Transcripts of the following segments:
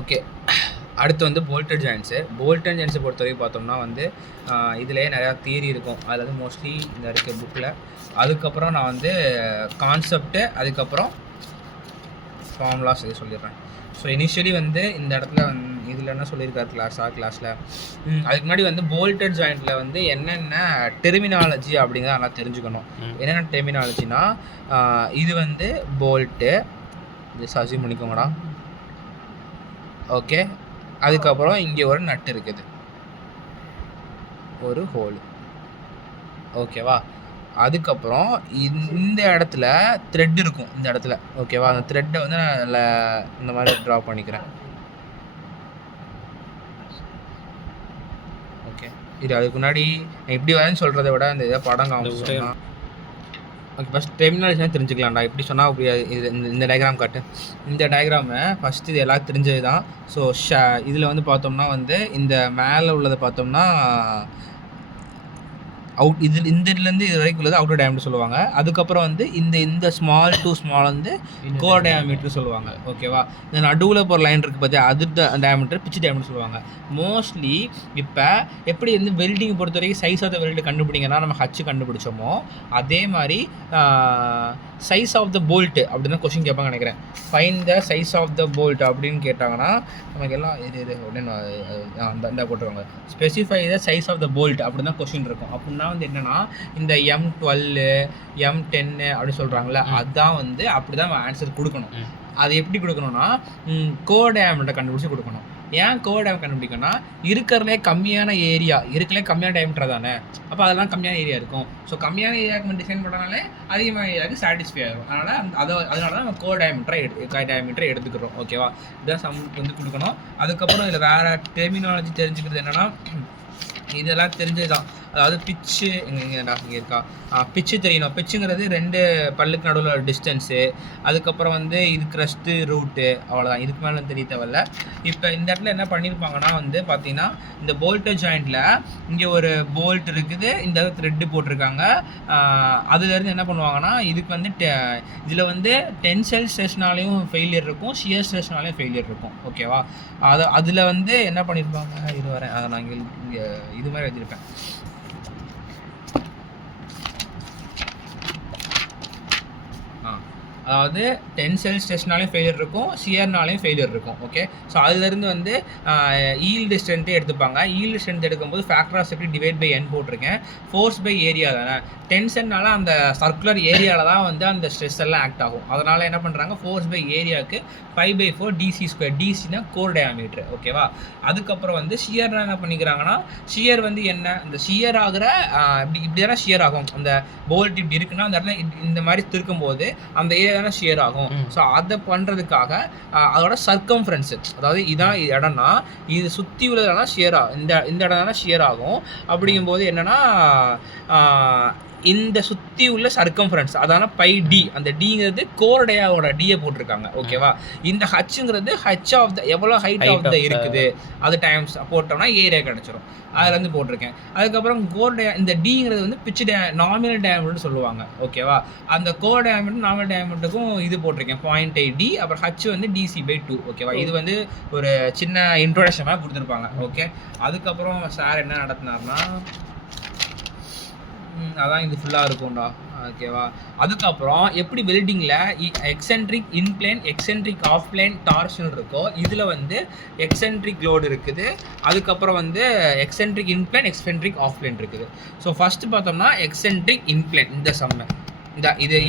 Okay. அடுத்து வந்து bolted ஜாயின்ட்ஸு. Bolted ஜாயின்ட்ஸை பொறுத்தவரைக்கும் பார்த்தோம்னா வந்து இதிலேயே நிறையா தியரி இருக்கும். அதில் வந்து மோஸ்ட்லி இந்த இருக்குது புக்கில். அதுக்கப்புறம் நான் வந்து கான்செப்ட்டு, அதுக்கப்புறம் ஃபார்முலாஸ் இது சொல்லிடுறேன். ஸோ இனிஷியலி வந்து இந்த இடத்துல இதில் என்ன சொல்லியிருக்காரு கிளாஸில் அதுக்கு முன்னாடி வந்து போல்டட் ஜாயிண்ட்டில் வந்து என்னென்ன டெர்மினாலஜி அப்படிங்கிறத நல்லா தெரிஞ்சுக்கணும். என்னென்ன டெர்மினாலஜினா இது வந்து போல்ட்டு, இது சசி பண்ணிக்கோங்கடா. ஓகே. அதுக்கப்புறம் இங்கே ஒரு நட்டு இருக்குது, ஒரு ஹோல். ஓகேவா. அதுக்கப்புறம் இந்த இடத்துல த்ரெட் இருக்கும், இந்த இடத்துல. ஓகேவா. அந்த த்ரெட்டை வந்து நான் இந்த மாதிரி ட்ரா பண்ணிக்கிறேன். ஓகே. இது அதுக்கு முன்னாடி எப்படி வரேன்னு சொல்கிறத விட இந்த இதை படம் காமிச்சோம்னா ஓகே. ஃபஸ்ட் டெர்மினாலஜி தெரிஞ்சுக்கலாம்டா. எப்படி சொன்னால் அப்படி இது இந்த டயக்ராம் காட்டு. இந்த டயக்ராமை ஃபஸ்ட்டு இது எல்லாரும் தெரிஞ்சது தான். ஸோ இதில் வந்து பார்த்தோம்னா வந்து இந்த மேலே உள்ளதை பார்த்தோம்னா அவுட் இந்த இதுலேருந்து இது வரைக்கும் உள்ளது அவுட்டர் டயாமீட்டர் சொல்லுவாங்க. அதுக்கப்புறம் வந்து இந்த ஸ்மால் டு ஸ்மால் வந்து கோர் டயாமீட்டர் சொல்லுவாங்க. ஓகேவா. இந்த நடுவில் போகிற லைன் இருக்குது பார்த்தியா, அது டயாமீட்டர் பிச்சு டயாமீட்டர் சொல்லுவாங்க. மோஸ்ட்லி இப்போ எப்படி வந்து வெல்டிங் பொறுத்த வரைக்கும் சைஸ் ஆஃப் த வெல்டு கண்டுபிடிங்கன்னா நம்ம ஹச்சு கண்டுபிடிச்சோமோ அதே மாதிரி சைஸ் ஆஃப் த போல்ட்டு அப்படின்னு கொஸ்டின் கேட்பாங்க நினைக்கிறேன். Find the size of the bolt அப்படின்னு கேட்டாங்கன்னா நமக்கு எல்லாம் இது உடனே அந்த போட்டுருவாங்க. Specify the size of the bolt அப்படின்னு தான் கொஸ்டின் இருக்கும். அப்படின்னா வந்து என்னென்னா இந்த M12 M10 அப்படி சொல்கிறாங்களே, அதுதான் வந்து அப்படி தான் ஆன்சர் கொடுக்கணும். அது எப்படி கொடுக்கணும்னா கோர் டயாமீட்டர் கண்டுபிடிச்சி கொடுக்கணும். ஏன் கோர் டயாமீட்டர் கண்டுபிடிக்கணும்னா இருக்கிறதுலே கம்மியான ஏரியா, இருக்கிறதுலே கம்மியான டயாமீட்டர் தானே, அப்போ அதெல்லாம் கம்மியான ஏரியா இருக்கும். ஸோ கம்மியான ஏரியாவுக்கு டிசைன் பண்ணுறதுனாலே அதிகமான ஏரியாவுக்கு சாட்டிஸ்ஃபை ஆகும். அதனால தான் நம்ம கோர் டயாமீட்டரை எடுத்துக்கிறோம். ஓகேவா. இதுதான் சம் வந்து கொடுக்கணும். அதுக்கப்புறம் இதில் வேறு டெர்மினாலஜி தெரிஞ்சுக்கிறது என்னென்னா இதெல்லாம் தெரிஞ்சது தான். அதாவது பிச்சு இங்கே இருக்கா, பிச்சு தெரியணும். பிச்சுங்கிறது 2 பல்லுக்கு நடுவில் டிஸ்டன்ஸு. அதுக்கப்புறம் வந்து இது க்ரஸ்ட்டு ரூட்டு, அவ்வளோதான். இதுக்கு மேலே தெரிய தேவையில்ல. இப்போ இந்த இடத்துல என்ன பண்ணியிருப்பாங்கன்னா வந்து பார்த்தீங்கன்னா இந்த போல்டட் ஜாயிண்ட்டில் இங்கே ஒரு போல்ட் இருக்குது, இந்த த்ரெட்டு போட்டிருக்காங்க. அதுலேருந்து என்ன பண்ணுவாங்கன்னா இதுக்கு வந்து இதில் வந்து டென்சைல் ஸ்ட்ரெஸ்னாலையும் ஃபெயிலியர் இருக்கும், ஷியர் ஸ்ட்ரெஸ்னாலையும் ஃபெயிலியர் இருக்கும். ஓகேவா. அதில் வந்து என்ன பண்ணியிருப்பாங்க, இது வரேன், அதை நான் இங்கே இது மாதிரி வச்சுருப்பேன். அதாவது டென்சைல் ஸ்ட்ரெஸ்னாலையும் ஃபெயிலியர் இருக்கும், ஷியர்னாலையும் ஃபெயிலியர் இருக்கும். ஓகே. ஸோ அதுலேருந்து வந்து ஈல்டு ஸ்ட்ரென்த்தே எடுத்துப்பாங்க. ஈல்டு ஸ்ட்ரென்த் எடுக்கும்போது factor of safety divide by n போட்டிருக்கேன். ஃபோர்ஸ் பை ஏரியா தானே. டென்ஷன்னால அந்த சர்க்குலர் ஏரியாவில் தான் வந்து அந்த ஸ்ட்ரெஸ் எல்லாம் ஆக்ட் ஆகும். அதனால் என்ன பண்ணுறாங்க, ஃபோர்ஸ் பை ஏரியாவுக்கு 5/4 DC². டிசினா கோர் டயாமீட்டர். ஓகேவா. அதுக்கப்புறம் வந்து ஷியர்னா என்ன பண்ணிக்கிறாங்கன்னா, ஷியர் வந்து என்ன, இந்த ஷியர் ஆகிற இப்படி தானே ஷியர் ஆகும். அந்த போல்ட் இப்படி இருக்குன்னா அந்த இடத்துல இந்த மாதிரி திருக்கும்போது அந்த ஏரியா தானே ஷியர் ஆகும். ஸோ அதை பண்ணுறதுக்காக அதோட சர்க்கம்ஃபரன்ஸு, அதாவது இதான் இடம்னா இது சுற்றி உள்ளதெல்லாம் ஷியர் ஆகும், இந்த இடம் தானே ஷியர் ஆகும். அப்படிங்கும்போது என்னென்னா இந்த சுற்றி உள்ள சர்க்கம்ஃபரன்ஸ் அதான πd, அந்த டிங்கிறது கோர் டயாவோட டியை போட்டிருக்காங்க. ஓகேவா. இந்த ஹச்சுங்கிறது ஹச் ஆஃப் த எவ்வளோ ஹைட் ஆஃப் த இருக்குது அது டைம்ஸ் போட்டோம்னா ஏரியா கிடச்சிரும். அதுலேருந்து போட்டிருக்கேன். அதுக்கப்புறம் கோர் இந்த டிங்கிறது வந்து பிச்சு நாமினல் டயாமீட்டர்னு சொல்லுவாங்க. ஓகேவா. அந்த கோர் டயாமீட்டர் நார்மல் டயாமீட்டருக்கும் இது போட்டிருக்கேன் 0.8d. அப்புறம் ஹச் வந்து DC/2. ஓகேவா. இது வந்து ஒரு சின்ன இன்ட்ரோடக்ஷனாக கொடுத்துருப்பாங்க. ஓகே. அதுக்கப்புறம் சார் என்ன நடத்தினார்னா அதான் இது ஃபுல்லாக இருக்கும்டா. ஓகேவா. அதுக்கப்புறம் எப்படி வெல்டிங்கில் eccentric in plane, eccentric off plane torsion இருக்கோ, இதில் வந்து எக்ஸென்ட்ரிக் லோடு இருக்குது. அதுக்கப்புறம் வந்து eccentric in plane, eccentric off plane இருக்குது. ஸோ ஃபஸ்ட்டு பார்த்தோம்னா எக்ஸென்ட்ரிக் இன்பிளேன், இந்த சம்மு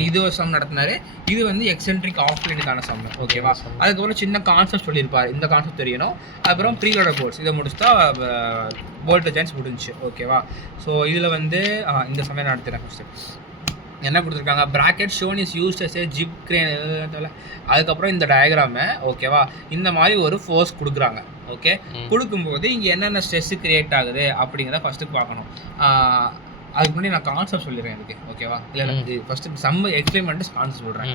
இது ஒரு சம் நடத்தினாரு. இது வந்து எக்ஸென்ட்ரிக் ஆஃப் பிளேனுக்கான சம்மு. ஓகேவா. அதுக்கப்புறம் சின்ன கான்செப்ட் சொல்லியிருப்பார், இந்த கான்செப்ட் தெரியணும். அதுக்கப்புறம் ப்ரீலோடர் போல்ட்ஸ், இதை முடிச்சுட்டா போல்ட் ஜாயின்ட்ஸ் முடிஞ்சிச்சு. ஓகேவா. ஸோ இதில் வந்து இந்த சமயம் நடத்துகிறேன். ஃபஸ்ட்டு என்ன கொடுத்துருக்காங்க, bracket shown is used as a jib crane. அதுக்கப்புறம் இந்த டயக்ராமை ஓகேவா இந்த மாதிரி ஒரு ஃபோர்ஸ் கொடுக்குறாங்க. ஓகே. கொடுக்கும்போது இங்கே என்னென்ன ஸ்ட்ரெஸ்ஸு கிரியேட் ஆகுது அப்படிங்கிறத ஃபஸ்ட்டு பார்க்கணும். அதுக்கு முன்னாடி நான் கான்செப்ட் சொல்லிடுறேன் எனக்கு. ஓகேவா. இல்லை ஃபஸ்ட்டு சம்ம எக்ஸ்பிளைன் பண்ணிட்டு கான்செப்ட் சொல்கிறேன்.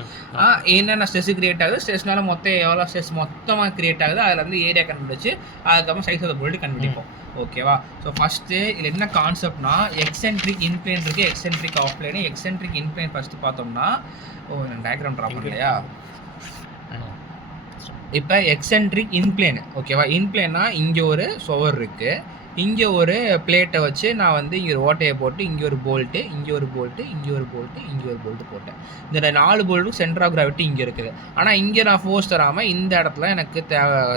என்னென்ன ஸ்ட்ரெஸ் கிரியேட் ஆகுது, ஸ்ட்ரெஸ்னால மொத்தம் எவ்வளோ ஸ்ட்ரெஸ் மொத்தமாக கிரியேட் ஆகுது, அதில் வந்து ஏரியா கண்டுபிடிச்சு அதுக்கப்புறம் சைஸ் ஆஃப் த போல்ட் கண்டுபிடிப்போம். ஓகேவா. ஸோ ஃபஸ்ட்டு இதில் என்ன கான்செப்ட்னா எக்ஸென்ட்ரிக் இன்பிளேன் இருக்குது, eccentric off plane. Eccentric in plane first பார்த்தோம்னா நான் டயக்ராம் ட்ரா பண்ணலையா, இப்போ எக்ஸென்ட்ரிக் இன்பிளேன் ஓகேவா. இன்பிளேன்னா இங்கே ஒரு சுவர் இருக்குது, இங்கே ஒரு பிளேட்டை வச்சு நான் வந்து இங்கே ஒரு ஓட்டையை போட்டு இங்கே ஒரு போல்ட்டு, இங்கே ஒரு போல்ட்டு, இங்கே ஒரு போல்ட்டு, இங்கே ஒரு போல்ட்டு போட்டேன். இந்த 4 போல்ட்டும் சென்டர் ஆஃப் கிராவிட்டி இங்கே இருக்குது. ஆனால் இங்கே நான் ஃபோர்ஸ் தராமல் இந்த இடத்துல எனக்கு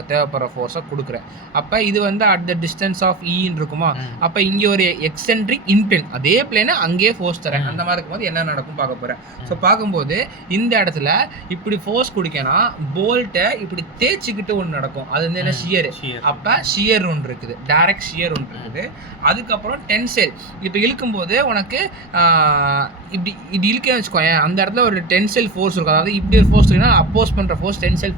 தேவைப்படுற ஃபோர்ஸை கொடுக்குறேன். அப்போ இது வந்து அட் த டிஸ்டன்ஸ் ஆஃப் ஈன்னு இருக்குமா. அப்போ இங்கே ஒரு எக்ஸென்ட்ரிக் இன்பிளேன், அதே பிளேனை அங்கேயே ஃபோர்ஸ் தரேன். அந்த மாதிரி இருக்கும்போது என்ன நடக்கும் பார்க்க போகிறேன். ஸோ பார்க்கும்போது இந்த இடத்துல இப்படி ஃபோர்ஸ் கொடுக்கனா போல்ட்டை இப்படி தேய்ச்சிக்கிட்டு ஒன்று நடக்கும். அது வந்து என்ன ஷியர். அப்போ ஷியர் ஒன்று இருக்குது, டைரக்ட் ஷியர் ஒன்று இருக்குது. அதுக்கப்புறம் டென்சைல். இப்போ இழுக்கும்போது உனக்கு இப்படி இப்படி இழுக்க வச்சுக்கோங்க, அந்த இடத்துல ஒரு டென்சைல் ஃபோர்ஸ் இருக்கும். அதாவது இப்படி ஒரு ஃபோர்ஸ் இருக்குன்னா அப்போஸ் பண்ணுற ஃபோர்ஸ் டென்சைல்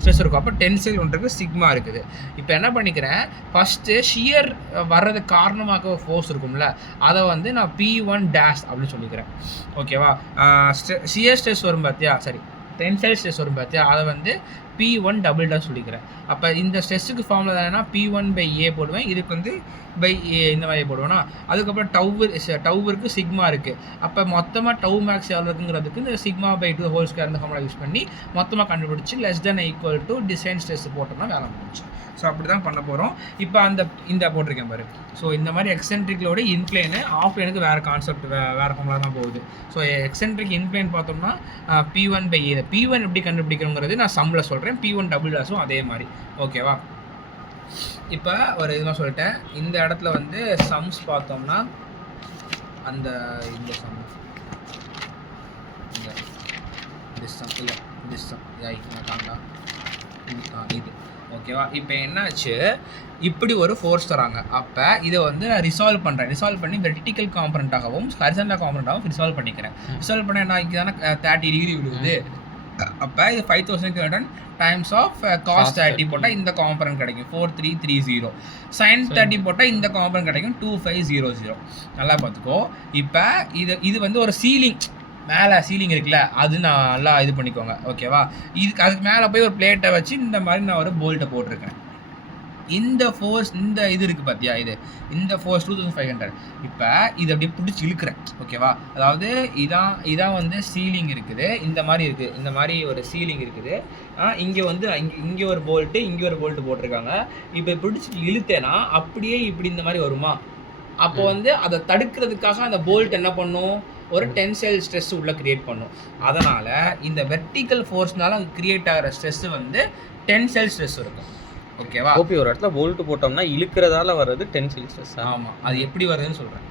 ஸ்ட்ரெஸ் இருக்கும். அப்போ டென்சைல் ஒன்று இருக்குது, சிக்மா இருக்குது. இப்போ என்ன பண்ணிக்கிறேன், ஃபஸ்ட்டு ஷியர் வர்றதுக்கு காரணமாக ஒரு ஃபோர்ஸ் இருக்கும்ல, அதை வந்து நான் P1 டேஷ் அப்படின்னு சொல்லிக்கிறேன். ஓகேவா. ஷியர் ஸ்ட்ரெஸ் வரும் பார்த்தியா, சரி டென்சைல் ஸ்ட்ரெஸ் வரும் பார்த்தியா, அதை வந்து P1 டபுள் தான் சொல்லிக்கிறேன். அப்போ இந்த ஸ்ட்ரெஸ்ஸுக்கு ஃபார்முலா என்னன்னா P1/A போடுவேன், இதுக்கு வந்து பை ஏ இந்த மாதிரி போடுவேன்னா. அதுக்கப்புறம் டவுருக்கு சிக்மா இருக்குது. அப்போ மொத்தமாக டவு மேக்ஸ் எவ்வளோ இருக்குங்கிறதுக்கு இந்த σ/2 ஹோல் ஸ்கொயர் அந்த ஃபார்முலா யூஸ் பண்ணி மொத்தமாக கண்டுபிடிச்சி <= டிசைன் ஸ்ட்ரெஸ் போட்டோம்னா வேலை முடிச்சு. ஸோ அப்படி தான் பண்ண போகிறோம். இப்போ இந்த போட்டிருக்கேன் பாரு. ஸோ இந்த மாதிரி எக்ஸென்ட்ரிக்லோட இன்பிளேனு ஆஃப் பிளேனுக்கு வேறு கான்செப்ட் வேறு ஃபார்முலா தான் போகுது. ஸோ எக்ஸென்ட்ரிக் இன்பிளேன் பார்த்தோம்னா P1/A. P1 எப்படி கண்டுபிடிக்கணுங்கிறது நான் சம்மில் சொல்கிறேன். P1 டபுள் டேஷும் அதே மாதிரி. ஓகேவா. இப்போ ஒரு இதுமாக சொல்லிட்டேன். இந்த இடத்துல வந்து சம்ஸ் பார்த்தோம்னா அந்த இந்த சம் இது ஓகேவா. இப்போ என்னாச்சு, இப்படி ஒரு ஃபோர்ஸ் தராங்க. அப்போ இதை வந்து நான் ரிசால்வ் பண்ணி வெர்டிக்கல் காம்பனண்ட்டாகவும் ஹரிசாண்டல் காம்பனண்ட்டாகவும் ரிசால்வ் பண்ணிக்கிறேன். ரிசால்வ் பண்ண என்ன இங்கே தானே 30 டிகிரி விழுவுது. அப்போ இது 5000 டைம்ஸ் ஆஃப் cos 30 போட்டால் இந்த காம்பனண்ட் கிடைக்கும் 4330. sin 30 போட்டால் இந்த காம்பனண்ட் கிடைக்கும் 2500. நல்லா பார்த்துக்கோ. இப்போ இது வந்து ஒரு சீலிங், மேலே சீலிங் இருக்குல்ல, அது நான் நல்லா இது பண்ணிக்கோங்க. ஓகேவா. அதுக்கு மேலே போய் ஒரு பிளேட்டை வச்சு இந்த மாதிரி நான் ஒரு போல்ட்டை போட்டிருக்கேன். இந்த ஃபோர்ஸ் இந்த இது இருக்குது பார்த்தியா, இந்த ஃபோர்ஸ் 2500. இப்போ இது அப்படியே பிடிச்சி இழுக்கிறேன். ஓகேவா. அதாவது இதான் வந்து சீலிங் இருக்குது, இந்த மாதிரி இருக்குது, இந்த மாதிரி ஒரு சீலிங் இருக்குது. இங்கே வந்து இங்கே ஒரு போல்ட்டு, இங்கே ஒரு போல்ட்டு போட்டிருக்காங்க. இப்போ பிடிச்சி இழுத்தேன்னா அப்படியே இப்படி இந்த மாதிரி வருமா. அப்போ வந்து அதை தடுக்கிறதுக்காக அந்த போல்ட் என்ன பண்ணும், ஒரு டென்சைல் ஸ்ட்ரெஸ் உள்ள கிரியேட் பண்ணும். அதனால் இந்த வெர்டிக்கல் ஃபோர்ஸ்னால கிரியேட் ஆகிற ஸ்ட்ரெஸ் வந்து டென்சைல் ஸ்ட்ரெஸ் இருக்கும். ஓகேவா. ஓபி ஒரு இடத்துல போல்ட் போட்டோம்னா இழுக்கிறதால வர்றது டென்சைல் ஸ்ட்ரெஸ். ஆமாம், அது எப்படி வருதுன்னு சொல்கிறேன்.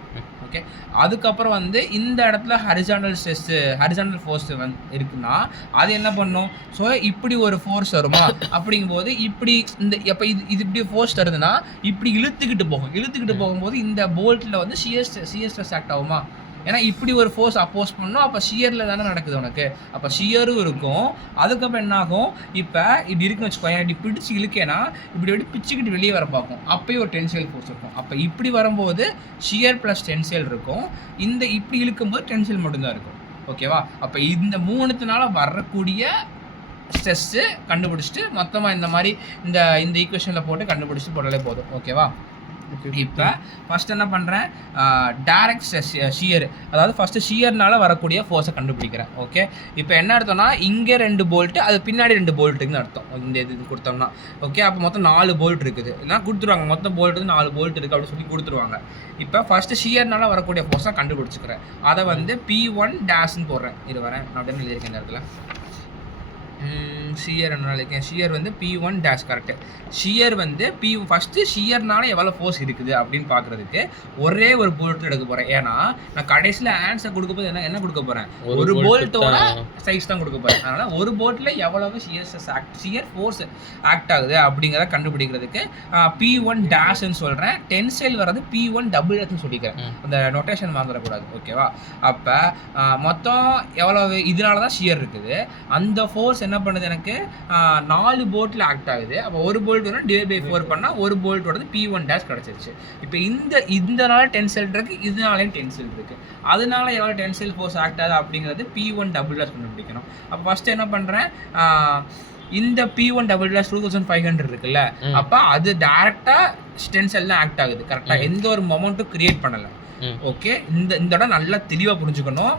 ஓகே. அதுக்கப்புறம் வந்து இந்த இடத்துல ஹரிசாண்டல் ஃபோர்ஸ் இருக்குன்னா அது என்ன பண்ணும், ஸோ இப்படி ஒரு ஃபோர்ஸ் வருமா. அப்படிங்கும்போது இப்படி இந்த எப்போ இது இப்படி ஃபோர்ஸ் தருதுன்னா இப்படி இழுத்துக்கிட்டு போகும்போது இந்த போல்ட்டில் வந்து ஷியர் ஸ்ட்ரெஸ் ஆக்ட் ஆகுமா. ஏன்னா இப்படி ஒரு ஃபோர்ஸ் அப்போஸ் பண்ணணும். அப்போ ஷியரில் தானே நடக்குது உனக்கு. அப்போ ஷியரும் இருக்கும். அதுக்கப்புறம் என்ன ஆகும், இப்போ இப்படி இருக்குன்னு வச்சுக்கோங்க, இப்படி பிடிச்சி இழுக்கேன்னா இப்படி பிச்சுக்கிட்டு வெளியே வர பார்க்கும். அப்போயும் ஒரு டென்சைல் ஃபோர்ஸ் இருக்கும். அப்போ இப்படி வரும்போது ஷியர் ப்ளஸ் டென்சைல் இருக்கும். இப்படி இழுக்கும்போது டென்சைல் மட்டும்தான் இருக்கும். ஓகேவா. அப்போ இந்த 3த்துனால வரக்கூடிய ஸ்ட்ரெஸ்ஸு கண்டுபிடிச்சிட்டு மொத்தமாக இந்த மாதிரி இந்த ஈக்குவேஷனில் போட்டு கண்டுபிடிச்சிட்டு போட்டாலே போதும். ஓகேவா. இப்போ ஃபர்ஸ்ட் என்ன பண்ணுறேன், டைரக்ட் ஷியர், அதாவது ஃபஸ்ட்டு ஷியர்னால வரக்கூடிய ஃபோர்ஸை கண்டுபிடிக்கிறேன். ஓகே. இப்போ என்ன அர்த்தம்னா இங்கே 2 போல்ட்டு, அது பின்னாடி 2 போல்ட்டுன்னு அர்த்தம். இந்த இது கொடுத்தோம்னா ஓகே. அப்போ மொத்தம் 4 போல்ட் இருக்குது. எல்லாம் கொடுத்துருவாங்க, மொத்தம் போல்ட்டு 4 போல்ட் இருக்குது அப்படின்னு சொல்லி கொடுத்துருவாங்க. இப்போ ஃபஸ்ட்டு ஷியர்னால வரக்கூடிய ஃபோர்ஸை கண்டுபிடிச்சிக்கிறேன். அதை வந்து P1 டேஷ்ன்னு போடுறேன். இது வரேன் நான் அப்படின்னு எழுதியிருக்கேன் இந்த இடத்துல. ஷியர் என்ன நினைக்கிறேன், ஷியர் வந்து P1 டேஷ் கரெக்டு. ஷியர் வந்து ஃபஸ்ட்டு ஷியர்னால எவ்வளோ ஃபோர்ஸ் இருக்குது அப்படின்னு பார்க்குறதுக்கு ஒரே ஒரு போல்ட் எடுக்க போகிறேன். ஏன்னா நான் கடைசியில் ஆன்சர் கொடுக்க போது என்ன கொடுக்க போகிறேன், ஒரு போல்ட்டோட சைஸ் தான் கொடுக்க போகிறேன். அதனால் ஒரு போல்ட்டில் எவ்வளவு ஷியர் ஃபோர்ஸ் ஆக்ட் ஆகுது அப்படிங்கிறத கண்டுபிடிக்கிறதுக்கு P1 டேஷ்ன்னு சொல்கிறேன். டென்சைல் வர்றது P1 டபுள் டேஷ்ன்னு சொல்லிக்கிறேன். அந்த நொட்டேஷன் வாங்கக்கூடாது. ஓகேவா. அப்போ மொத்தம் எவ்வளவு, இதனால தான் ஷியர் இருக்குது. அந்த ஃபோர்ஸ் என்ன பண்ணுது, எனக்கு 4 போல்ட்டில் ஆக்ட் ஆகுது. அப்போ ஒரு போல்ட் வந்து /4 பண்ணால் ஒரு போல்ட் வரது P1 டேஷ் கிடச்சிருச்சு. இப்போ இதனால டென்சைல் இருக்குது, இதனாலையும் டென்சைல் இருக்குது. அதனால எவ்வளோ டென்சைல் ஃபோர்ஸ் ஆக்ட் ஆகுது அப்படிங்கிறது P1 டபுள் டேஷ் கண்டுபிடிக்கணும். அப்போ ஃபஸ்ட்டு என்ன பண்ணுறேன், இந்த P1 டபுள் டேஷ் 2500 இருக்குல்ல, அப்போ அது டேரெக்டாக டென்சைல் தான் ஆக்ட் ஆகுது. கரெக்டாக எந்த ஒரு மொமெண்ட்டும் கிரியேட் பண்ணலை. ஓகே. இந்த இடம் நல்லா தெளிவாக புரிஞ்சுக்கணும்.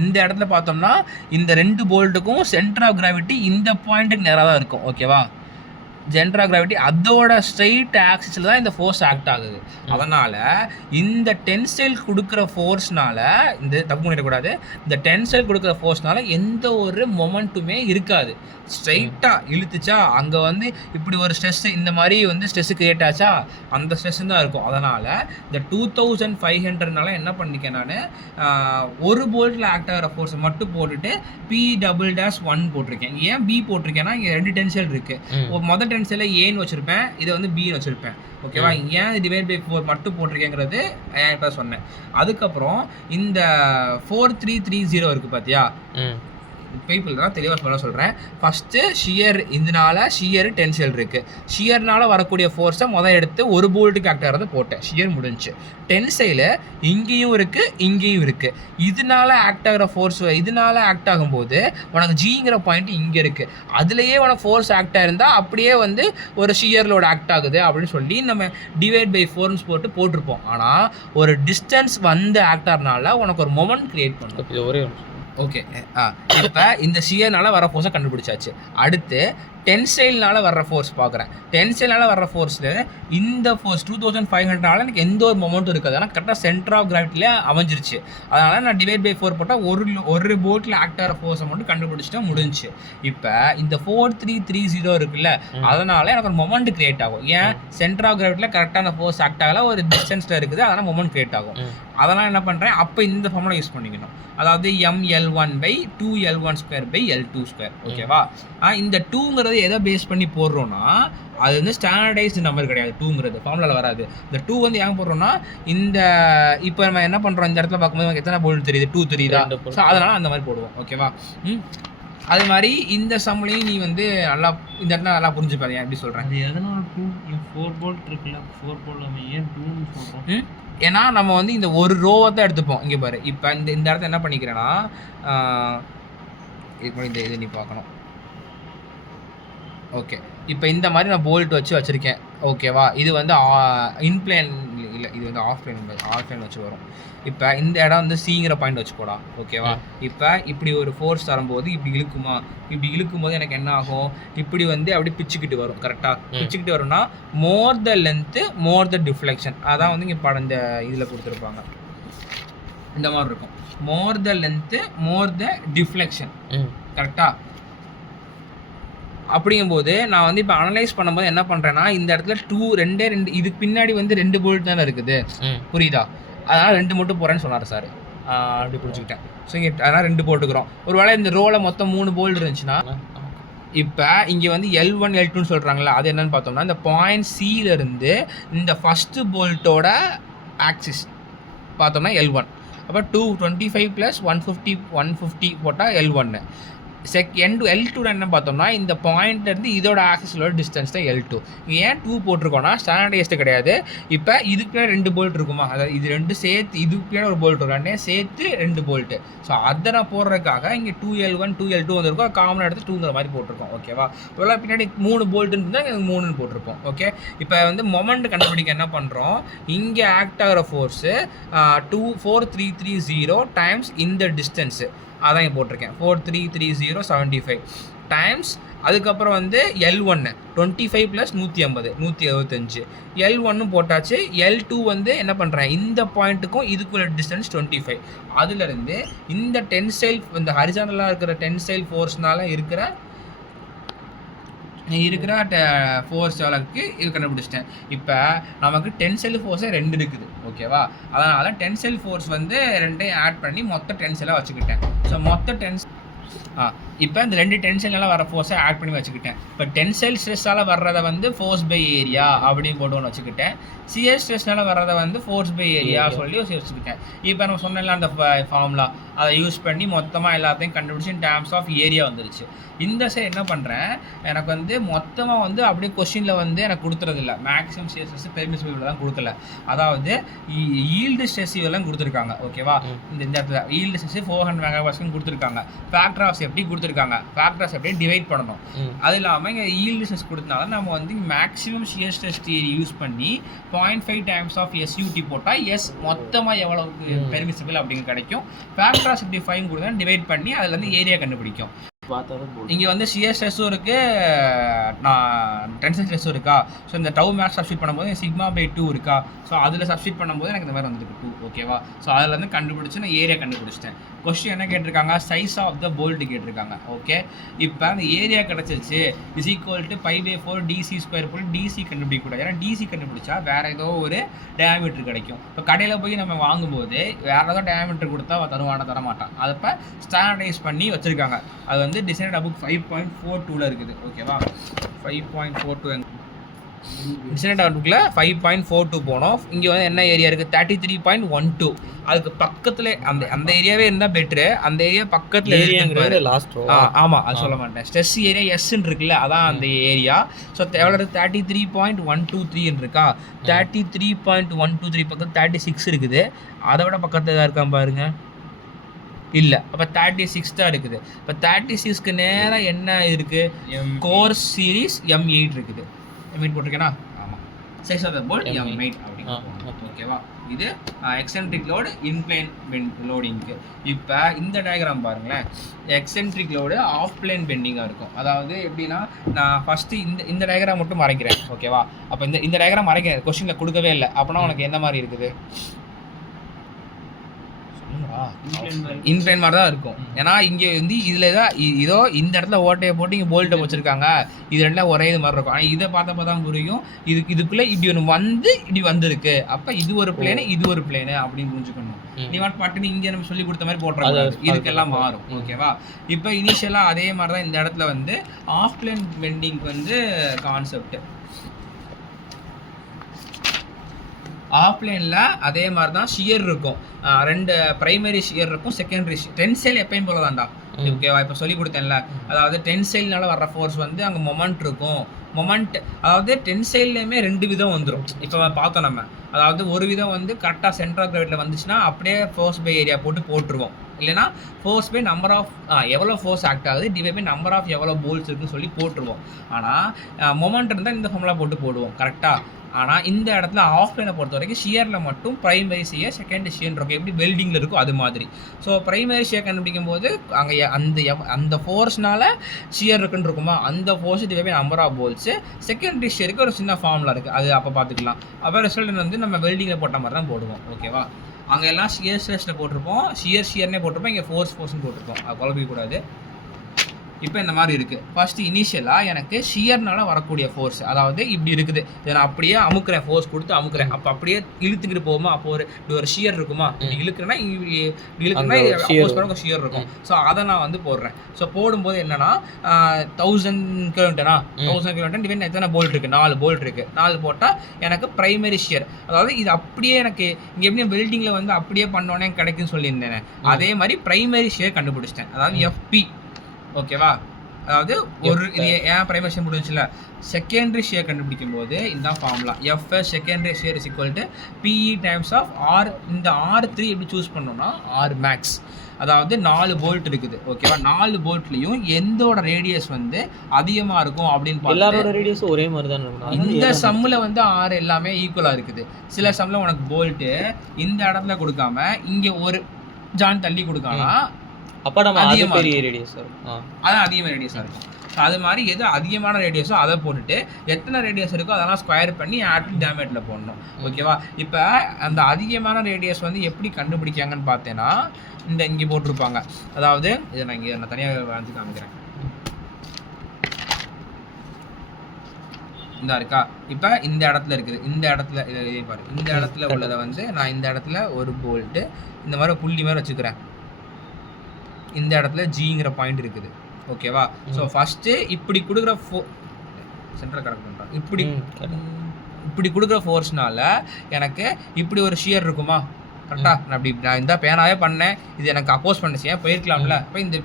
இந்த இடத்துல பார்த்தோம்னா இந்த 2 போல்ட்டுக்கும் சென்டர் ஆஃப் கிராவிட்டி இந்த பாயிண்ட்டுக்கு நேராக தான் இருக்கும். ஓகேவா, சென்டர் ஆஃப் கிராவிட்டி அதோட ஸ்ட்ரெயிட் ஆக்சிஸில் தான் இந்த ஃபோர்ஸ் ஆக்ட் ஆகுது. அதனால் இந்த டென்சைல் கொடுக்குற ஃபோர்ஸ்னால, இந்த தப்பு பண்ணிடக்கூடாது, இந்த டென்சைல் கொடுக்குற ஃபோர்ஸ்னால எந்த ஒரு மொமெண்ட்டுமே இருக்காது. ஸ்ட்ரைட்டாக இழுத்துச்சா அங்கே வந்து இப்படி ஒரு ஸ்ட்ரெஸ் இந்த மாதிரி வந்து ஸ்ட்ரெஸ்ஸு கிரியேட் ஆச்சா அந்த ஸ்ட்ரெஸ்ஸு தான் இருக்கும். அதனால் இந்த 2500 என்ன பண்ணிக்கேன் நான், ஒரு போல்ட்டில் ஆக்ட் ஆகிற ஃபோர்ஸை மட்டும் போட்டுட்டு P'1 போட்டிருக்கேன். ஏன் B போட்டிருக்கேன்னா இங்கே 2 டென்சைல் இருக்குது. முதல் டென்சைல ஏன்னு வச்சுருப்பேன், இதை வந்து பின்னு வச்சுருப்பேன். ஓகேவா, ஏன் டிவைட் பை 4 மட்டும் போட்டிருக்கேங்கிறது ஏன் இப்போ சொன்னேன். அதுக்கப்புறம் இந்த 4330 இருக்குது பார்த்தியா, பீப்புள் தான் தெளிவாக சொல்கிறேன். ஃபஸ்ட்டு ஷியர், இதனால ஷியர் டென்சைல் இருக்குது. ஷியர்னால் வரக்கூடிய ஃபோர்ஸை எடுத்து ஒரு போல்ட்டுக்கு ஆக்ட் ஆகிறத போட்டேன், ஷியர் முடிஞ்சு. டென்சைலு இங்கேயும் இருக்குது இங்கேயும் இருக்குது. இதனால ஆக்ட் ஆகிற ஃபோர்ஸ், இதனால ஆக்ட் ஆகும்போது உனக்கு ஜிங்கிற பாயிண்ட் இங்கே இருக்குது. அதுலேயே உனக்கு ஃபோர்ஸ் ஆக்ட் ஆகிருந்தால் அப்படியே வந்து ஒரு ஷியர்லோட ஆக்ட் ஆகுது அப்படின்னு சொல்லி நம்ம டிவைட் பை 4 போட்டிருப்போம். ஆனால் ஒரு டிஸ்டன்ஸ் வந்து ஆக்ட் ஆகிறனால உனக்கு ஒரு மொமெண்ட் கிரியேட் பண்ணும். ஒரே ஓகே, இப்போ இந்த ஷியர்னால வர ஃபோர்ஸை கண்டுபிடிச்சாச்சு. அடுத்து டென்சைல்னால வர்ற ஃபோர்ஸ் பார்க்குறேன். டென்சைல்னால வர்ற ஃபோர்ஸில் இந்த ஃபோர்ஸ் 2500 எனக்கு எந்த ஒரு மொமெண்ட்டும் இருக்காது. ஆனால் கரெக்டாக சென்டர் ஆஃப் கிராவிட்டியில் அமைஞ்சிருச்சு. அதனால் நான் டிவைட் பை 4 போட்டால் ஒரு போட்டில் ஆக்ட் ஆகிற ஃபோர்ஸை மட்டும் கண்டுபிடிச்சிட்டா முடிஞ்சிச்சு. இப்போ இந்த 4330 இருக்குல்ல, அதனால் எனக்கு ஒரு மொமெண்ட் கிரியேட் ஆகும். ஏன், சென்டர் ஆஃப் கிராவிட்டியில் கரெக்டாக அந்த ஃபோர்ஸ் ஆக்ட் ஆகல, ஒரு டிஸ்டன்ஸில் இருக்குது, அதனால் மொமெண்ட் கிரியேட் ஆகும். அதெல்லாம் என்ன பண்ணுறேன், அப்போ இந்த ஃபார்முலா யூஸ் பண்ணிக்கணும். அதாவது mL1/2L1² ஓகேவா. இந்த 2ங்கிறது எதை பேஸ் பண்ணி போடுறோன்னா, அது வந்து ஸ்டாண்டர்டைஸ்டு நம்பர் கிடையாது. 2ங்கிறது ஃபார்முலாவில் வராது. இந்த 2 வந்து ஏன் போடுறோன்னா, இந்த இப்போ நம்ம என்ன பண்ணுறோம், இந்த இடத்துல பார்க்கும்போது நமக்கு எத்தனை போல்ட் தெரியுது, 2 தெரியுதா. ஸோ அதனால் அந்த மாதிரி போடுவோம். ஓகேவா. அது மாதிரி இந்த சம்லையும் நீ வந்து நல்லா இந்த இடத்துல நல்லா புரிஞ்சுப்பாரு ஏன் எப்படி சொல்கிறேன். அது எதனால் 4 போல்ட் இருக்குல்ல, 4 போல்ட் நம்ம ஏன் 2ன்னு சொல்கிறோம். ஏன்னா நம்ம வந்து இந்த ஒரு ரோவை தான் எடுத்துப்போம். இங்கே பாரு, இப்போ இந்த இடத்த என்ன பண்ணிக்கிறேன்னா, இது நீ பார்க்கணும். ஓகே, இப்போ இந்த மாதிரி நான் போல்ட் வச்சுருக்கேன். ஓகேவா, இது வந்து இன்பிளேன் இல்லை, இது வந்து ஆஃப் பிளேன் வச்சு வரும். இப்போ இந்த இடம் வந்து சிங்கிற பாயிண்ட் வச்சுக்கோடா. ஓகேவா, இப்போ இப்படி ஒரு ஃபோர்ஸ் தரும்போது இப்படி இழுக்குமா, இப்படி இழுக்கும்போது எனக்கு என்ன ஆகும், இப்படி வந்து அப்படி பிச்சுக்கிட்டு வரும். கரெக்டாக பிச்சுக்கிட்டு வரும்னா மோர் the length more the deflection. அதான் வந்து இங்கே படம் இந்த இதில் கொடுத்துருப்பாங்க, இந்த மாதிரி இருக்கும். More the length more the deflection. கரெக்டாக. அப்படிங்கும்போது நான் வந்து இப்போ அனலைஸ் பண்ணும்போது என்ன பண்ணுறேன்னா, இந்த இடத்துல 2 இதுக்கு பின்னாடி வந்து 2 போல்ட் தானே இருக்குது, புரியுதா. அதனால் 2 மட்டும் போகிறேன்னு சொன்னார் சார், அப்படி புரிஞ்சுக்கிட்டேன். ஸோ இங்கே அதனால் 2 போட்டுக்கிறோம். ஒரு வேளை இந்த ரோவில் மொத்தம் 3 போல்ட் இருந்துச்சுன்னா, இப்போ இங்கே வந்து L1 L2ன்னு சொல்கிறாங்களா, அது என்னென்னு பார்த்தோம்னா, இந்த பாயிண்ட் சியிலேருந்து இந்த ஃபஸ்ட்டு போல்ட்டோட ஆக்சிஸ் பார்த்தோம்னா L1. அப்போ 225 + 150 போட்டால் L1. L2 என்ன பார்த்தோம்னா, இந்த பாயிண்ட்லேருந்து இதோட ஆக்சிஸோட டிஸ்டன்ஸ் தான் L2. ஏன் 2 போட்டிருக்கோன்னா ஸ்டாண்டர்டைஸ்டு கிடையாது. இப்போ இதுக்கு பின்னாடி 2 போல்ட் இருக்குமா, அதாவது இது 2 சேர்த்து இதுக்கு பின்னாடி ஒரு போல்ட் இருக்கும், 2 சேர்த்து 2 போல்ட்டு. ஸோ அதை நான் போடுறதுக்காக இங்கே 2L1 2L2 வந்துருக்கோம், காமனாக எடுத்து 2ங்கிற மாதிரி போட்டிருக்கோம். ஓகேவா, இவ்வளோ பின்னாடி 3 போல்ட்டுன்னு இருந்தால் இங்கே 3ன்னு போட்டிருப்போம். ஓகே, இப்போ வந்து மொமெண்ட் கண்டுபிடிக்க என்ன பண்ணுறோம், இங்கே ஆக்ட் ஆகிற ஃபோர்ஸு 4330 டைம்ஸ் இந்த டிஸ்டன்ஸு, அதான் இங்கே போட்டிருக்கேன். 4330 டைம்ஸ் அதுக்கப்புறம் வந்து L1 25 + 150 175. L1 போட்டாச்சு. L2 வந்து என்ன பண்ணுறேன், இந்த பாயிண்ட்டுக்கும் இதுக்குள்ள டிஸ்டன்ஸ் 25. அதுலேருந்து இந்த டென்சைல், இந்த ஹரிசாண்டலாக இருக்கிற டென்சைல் ஃபோர்ஸ்னால இருக்கிற ஃபோர்ஸ் எவ்வளோக்கு இது கண்டுபிடிச்சிட்டேன். இப்போ நமக்கு டென்சைல் ஃபோர்ஸே 2 இருக்குது. ஓகேவா, அதனால் டென்சைல் ஃபோர்ஸ் வந்து 2ஐயும் ஆட் பண்ணி மொத்த டென்சைலாக வச்சுக்கிட்டேன். ஸோ மொத்த இப்போ இந்த 2 டென்சைலால் வர ஃபோர்ஸை ஆட் பண்ணி வச்சுக்கிட்டேன். இப்போ டென்சைல் ஸ்ட்ரெஸ்ஸால் வர்றதை வந்து ஃபோர்ஸ் பை ஏரியா அப்படின்னு போட்டு வச்சுக்கிட்டேன். சியர் ஸ்ட்ரெஸ்னால வர்றதை வந்து ஃபோர்ஸ் பை ஏரியா சொல்லி வச்சுக்கிட்டேன். இப்போ நம்ம சொன்னல அந்த ஃபார்முலா, அதை யூஸ் பண்ணி மொத்தமாக எல்லாத்தையும் கண்டுபிடிச்சி இன் டேர்ம்ஸ் ஆஃப் ஏரியா வந்துருச்சு. இந்த சைடு என்ன பண்ணுறேன், எனக்கு வந்து மொத்தமாக வந்து அப்படியே கொஸ்டினில் வந்து எனக்கு கொடுத்துறதில்ல. மேக்ஸிமம் சியர் ஸ்ட்ரெஸ் பெர்மிசிபிள் தான் கொடுக்கல, அதாவது ஈல்டு ஸ்ட்ரெஸ் இதெல்லாம் கொடுத்துருக்காங்க. ஓகேவா, இந்த இடத்துல ஈல்டு ஸ்ட்ரெஸ் 400 MPa கொடுத்துருக்காங்க. ஃபேக்டர் ஆஃப் சேஃப்டி கொடுத்துருக்காங்க. கொடுத்துருக்காங்க, ஃபேக்டர்ஸ் அப்படியே டிவைட் பண்ணணும். அது இல்லாமல் இங்கே ஈல்டு ஸ்ட்ரெஸ் கொடுத்தனால நம்ம வந்து maximum shear stress theory use பண்ணி 0.5 டைம்ஸ் ஆஃப் எஸ்யூடி போட்டால் மொத்தமாக எவ்வளவுக்கு பெர்மிசிபிள் அப்படிங்க கிடைக்கும். ஃபேக்டர்ஸ் இப்படி 5 கொடுத்தா டிவைட் பண்ணி அதுலேருந்து ஏரியா கண்டுபிடிக்கும். இங்கே வந்து ஷியர் ஸ்ட்ரெஸ்ஸும் இருக்குது, நான் டென்ஷன் ஸ்ட்ரெஸ்ஸும் இருக்கா. ஸோ இந்த டவு மேக்ஸ் சப்ஸ்டியூட் பண்ணும்போது சிக்மா பை 2 இருக்கா. ஸோ அதில் சப்ஸ்டியூட் பண்ணும்போது எனக்கு இந்த மாதிரி வந்துருக்கு 2. ஓகேவா. ஸோ அதில் வந்து கண்டுபிடிச்சி நான் ஏரியா கண்டுபிடிச்சிட்டேன். கொஸ்டின் என்ன கேட்டிருக்காங்க, சைஸ் ஆஃப் த போல்ட்டு கேட்டிருக்காங்க. ஓகே, இப்போ அந்த ஏரியா கிடச்சிருச்சு is equal to π/4 DC square போல் டிசி கண்டுபிடிக்கக்கூடாது. ஏன்னா டிசி கண்டுபிடிச்சா வேறு ஏதோ ஒரு டயாமீட்டர் கிடைக்கும். இப்போ கடையில் போய் நம்ம வாங்கும்போது வேறு ஏதோ டயாமீட்டர் கொடுத்தா தரமாட்டான். அதை இப்போ ஸ்டாண்டர்டைஸ் பண்ணி வச்சுருக்காங்க. அது வந்து டிசைன் புக் 5.42 இருக்குது. ஓகேவா. 5.42 டிசைன் புக்கில் 5.42 போனோம். இங்கே வந்து என்ன ஏரியா இருக்குது, 33.12. அதுக்கு பக்கத்தில் அந்த ஏரியாவே இருந்தால் பெட்ரு. அந்த ஏரியா பக்கத்தில் ஏரியாங்கிறது லாஸ்ட். ஆமாம், அது சொல்ல மாட்டேன். ஸ்ட்ரெஸ் ஏரியா எஸ்ன்னு இருக்குல்ல, அதான் அந்த ஏரியா. ஸோ எவ்வளோ 33.123 இருக்கா. 33.123 பக்கத்தில் 36 இருக்குது. அதை விட பக்கத்தில் தான் இருக்கான் பாருங்க. இல்லை, அப்போ 36 தான் இருக்குது. இப்போ 36க்கு நேராக என்ன இருக்குது, கோர் சீரீஸ் M8 இருக்குது. M8 போட்டிருக்கேனா. ஆமாம், size of the bolt M8 அப்படின்னு. ஓகேவா. இது எக்ஸென்ட்ரிக் லோடு, இன்பிளேன் லோடிங்க்கு. இப்போ இந்த டயக்ராம் பாருங்களேன், எக்ஸென்ட்ரிக் லோடு ஆஃப் பிளேன் பெண்டிங்காக இருக்கும். அதாவது எப்படின்னா, நான் ஃபஸ்ட்டு இந்த டயக்ராம் மட்டும் மறைக்கிறேன். ஓகேவா. அப்போ இந்த டயக்ராம் மறைக்கிறேன், கொஸ்டினில் கொடுக்கவே இல்லை. அப்போனா உனக்கு எந்த மாதிரி இருக்குது, இன்பிளேன் மாதிரி தான் இருக்கும். ஏன்னா இங்கே வந்து இதில் தான் இதோ இந்த இடத்துல ஓட்டையை போட்டு இங்கே போல்ட்டை வச்சுருக்காங்க. இது ரெண்டில் ஒரே இது மாதிரி இருக்கும். ஆனால் இதை பார்த்தப்ப தான் புரியும் இதுக்குள்ளே இப்படி ஒன்று இப்படி வந்திருக்கு. அப்போ இது ஒரு பிளேனு, இது ஒரு பிளேனு அப்படின்னு புரிஞ்சுக்கணும். நீ பாட்டுன்னு இங்கே நம்ம சொல்லி கொடுத்த மாதிரி போட்டுறாங்க, இதுக்கெல்லாம் மாறும். ஓகேவா. இப்போ இனிஷியலாக அதே மாதிரி தான் இந்த இடத்துல வந்து ஆஃப் பிளேன் பெண்டிங் வந்து கான்செப்ட். ஆஃப்லைனில் அதே மாதிரி தான் ஷியர் இருக்கும். 2 ப்ரைமரி ஷியர் இருக்கும், செகண்டரி டென்சைல் எப்பயும் போல தான்டா. ஓகேவா. இப்போ சொல்லி கொடுத்தேன்ல, அதாவது டென்சைல்னால வர்ற ஃபோர்ஸ் வந்து அங்கே மொமெண்ட் இருக்கும். மொமெண்ட் அதாவது டென்சைல்லையுமே 2 விதம் வந்துடும். இப்போ பார்த்தோம் நம்ம, அதாவது ஒரு விதம் வந்து கரெக்டாக சென்ட்ரல் கிராவிட்டியில் வந்துச்சுன்னா அப்படியே ஃபோர்ஸ் பை ஏரியா போட்டுருவோம். இல்லைனா ஃபோர்ஸ் பை நம்பர் ஆஃப் எவ்வளோ ஃபோர்ஸ் ஆக்ட் ஆகுது டிவைட் பை நம்பர் ஆஃப் எவ்வளோ போல்ஸ் இருக்குன்னு சொல்லி போட்டுருவோம். ஆனால் மொமெண்ட் இருந்தால் இந்த ஃபார்முலா போடுவோம் கரெக்டாக. ஆனால் இந்த இடத்துல ஆஃப் லைனை பொறுத்த வரைக்கும் ஷியரில் மட்டும் ப்ரைமரி ஷியர், செகண்டரி ஷியர் இருக்கும். எப்படி வெல்டிங்கில் இருக்கும் அது மாதிரி. ஸோ ப்ரைமரி ஷியர் கண்டுபிடிக்கும் போது அங்கே அந்த ஃபோர்ஸ்னால ஷியர் இருக்குன்னு இருக்குமா, அந்த force divide by number of bolts. Secondary ஷியருக்கு ஒரு சின்ன ஃபார்முலா இருக்குது, அது அப்போ பார்த்துக்கலாம். அப்போ ரிசல்ட் வந்து நம்ம வெல்டிங்கில் போட்ட மாதிரி தான் போடுவோம். ஓகேவா. அங்கே எல்லாம் ஷியர் ஸ்ட்ரெஸில் போட்டிருப்போம், ஷியர்னே போட்டிருப்போம், இங்கே ஃபோர்ஸ்னு போட்டிருப்போம். அது குழப்பிக்கூடாது. இப்போ இந்த மாதிரி இருக்குது. ஃபஸ்ட்டு இனிஷியலாக எனக்கு ஷியர்னால வரக்கூடிய ஃபோர்ஸ், அதாவது இப்படி இருக்குது. இதை நான் அப்படியே அமுக்கிறேன், ஃபோர்ஸ் கொடுத்து அமுக்கிறேன். அப்போ அப்படியே இழுத்துக்கிட்டு போகுமா, அப்போ ஒரு ஷியர் இருக்குமா. இழுக்குறேன்னா அப்போஸ் பண்ண ஷியர் இருக்கும். ஸோ அதை நான் வந்து போடுறேன். ஸோ போடும்போது என்னன்னா 1000 கிலோமீட்டர்னா 1000 கிலோமீட்டர் டிவைட் எத்தனை போல்ட் இருக்குது, 4 போல்ட் இருக்குது. 4 போட்டால் எனக்கு ப்ரைமரி ஷியர், அதாவது இது அப்படியே எனக்கு இங்கே எப்படி வெல்டிங்கில் வந்து அப்படியே பண்ணோன்னே கிடைக்குன்னு சொல்லியிருந்தேன். அதே மாதிரி ப்ரைமரி ஷியர் கண்டுபிடிச்சிட்டேன், அதாவது FP. ஓகேவா. அதாவது ஒரு இது ஏன் ப்ரைமரி ஷியர் முடிஞ்சுல, செகண்டரி ஷியர் கண்டுபிடிக்கும் போது இந்த formula FS secondary shear is equal to PE times of R. இந்த R3 எப்படி சூஸ் பண்ணோம்னா R மேக்ஸ், அதாவது 4 போல்ட் இருக்குது. ஓகேவா. 4 போல்ட்லையும் எந்தோட ரேடியஸ் வந்து அதிகமாக இருக்கும் அப்படின்னு எல்லாரோட ரேடியஸும் ஒரே மாதிரி தான். இந்த சம்மில் வந்து R எல்லாமே ஈக்குவலாக இருக்குது. சில சம்மில் உனக்கு போல்ட்டு இந்த இடத்துல கொடுக்காம இங்கே ஒரு ஜான் தள்ளி கொடுக்கானா அப்போ நம்ம அதிகமாக ரேடியஸ் அதான் அதிகமாக ரேடியஸாக இருக்கும். ஸோ அது மாதிரி எது அதிகமான ரேடியஸோ அதை போட்டுட்டு எத்தனை ரேடியஸ் இருக்கோ அதெல்லாம் ஸ்கொயர் பண்ணி ஆட் டேமேட்டில் போடணும். ஓகேவா. இப்போ அந்த அதிகமான ரேடியஸ் வந்து எப்படி கண்டுபிடிக்காங்கன்னு பார்த்தேன்னா இங்கே போட்டிருப்பாங்க. அதாவது இதை நான் தனியாக வந்து காமிக்கிறேன். இந்த இருக்கா. இப்போ இந்த இடத்துல இருக்குது, இந்த இடத்துல இதே பாரு, இந்த இடத்துல உள்ளதை வந்து நான் இந்த இடத்துல ஒரு போல்ட்டு இந்த மாதிரி புள்ளி மாதிரி வச்சுக்கிறேன். இந்த இடத்துல ஜிங்கிற பாயிண்ட் இருக்குது. ஓகேவா. ஸோ ஃபஸ்ட்டு இப்படி கொடுக்குற சென்ட்ரல் கரெக்ட் பண்ணுறேன். இப்படி கொடுக்குற ஃபோர்ஸ்னால எனக்கு இப்படி ஒரு ஷியர் இருக்குமா கரெக்டாக. நான் இந்த பேனாவே பண்ணேன், இது எனக்கு அப்போஸ் பண்ணுச்சு, ஏன் போயிருக்கலாம்ல. அப்போ இந்த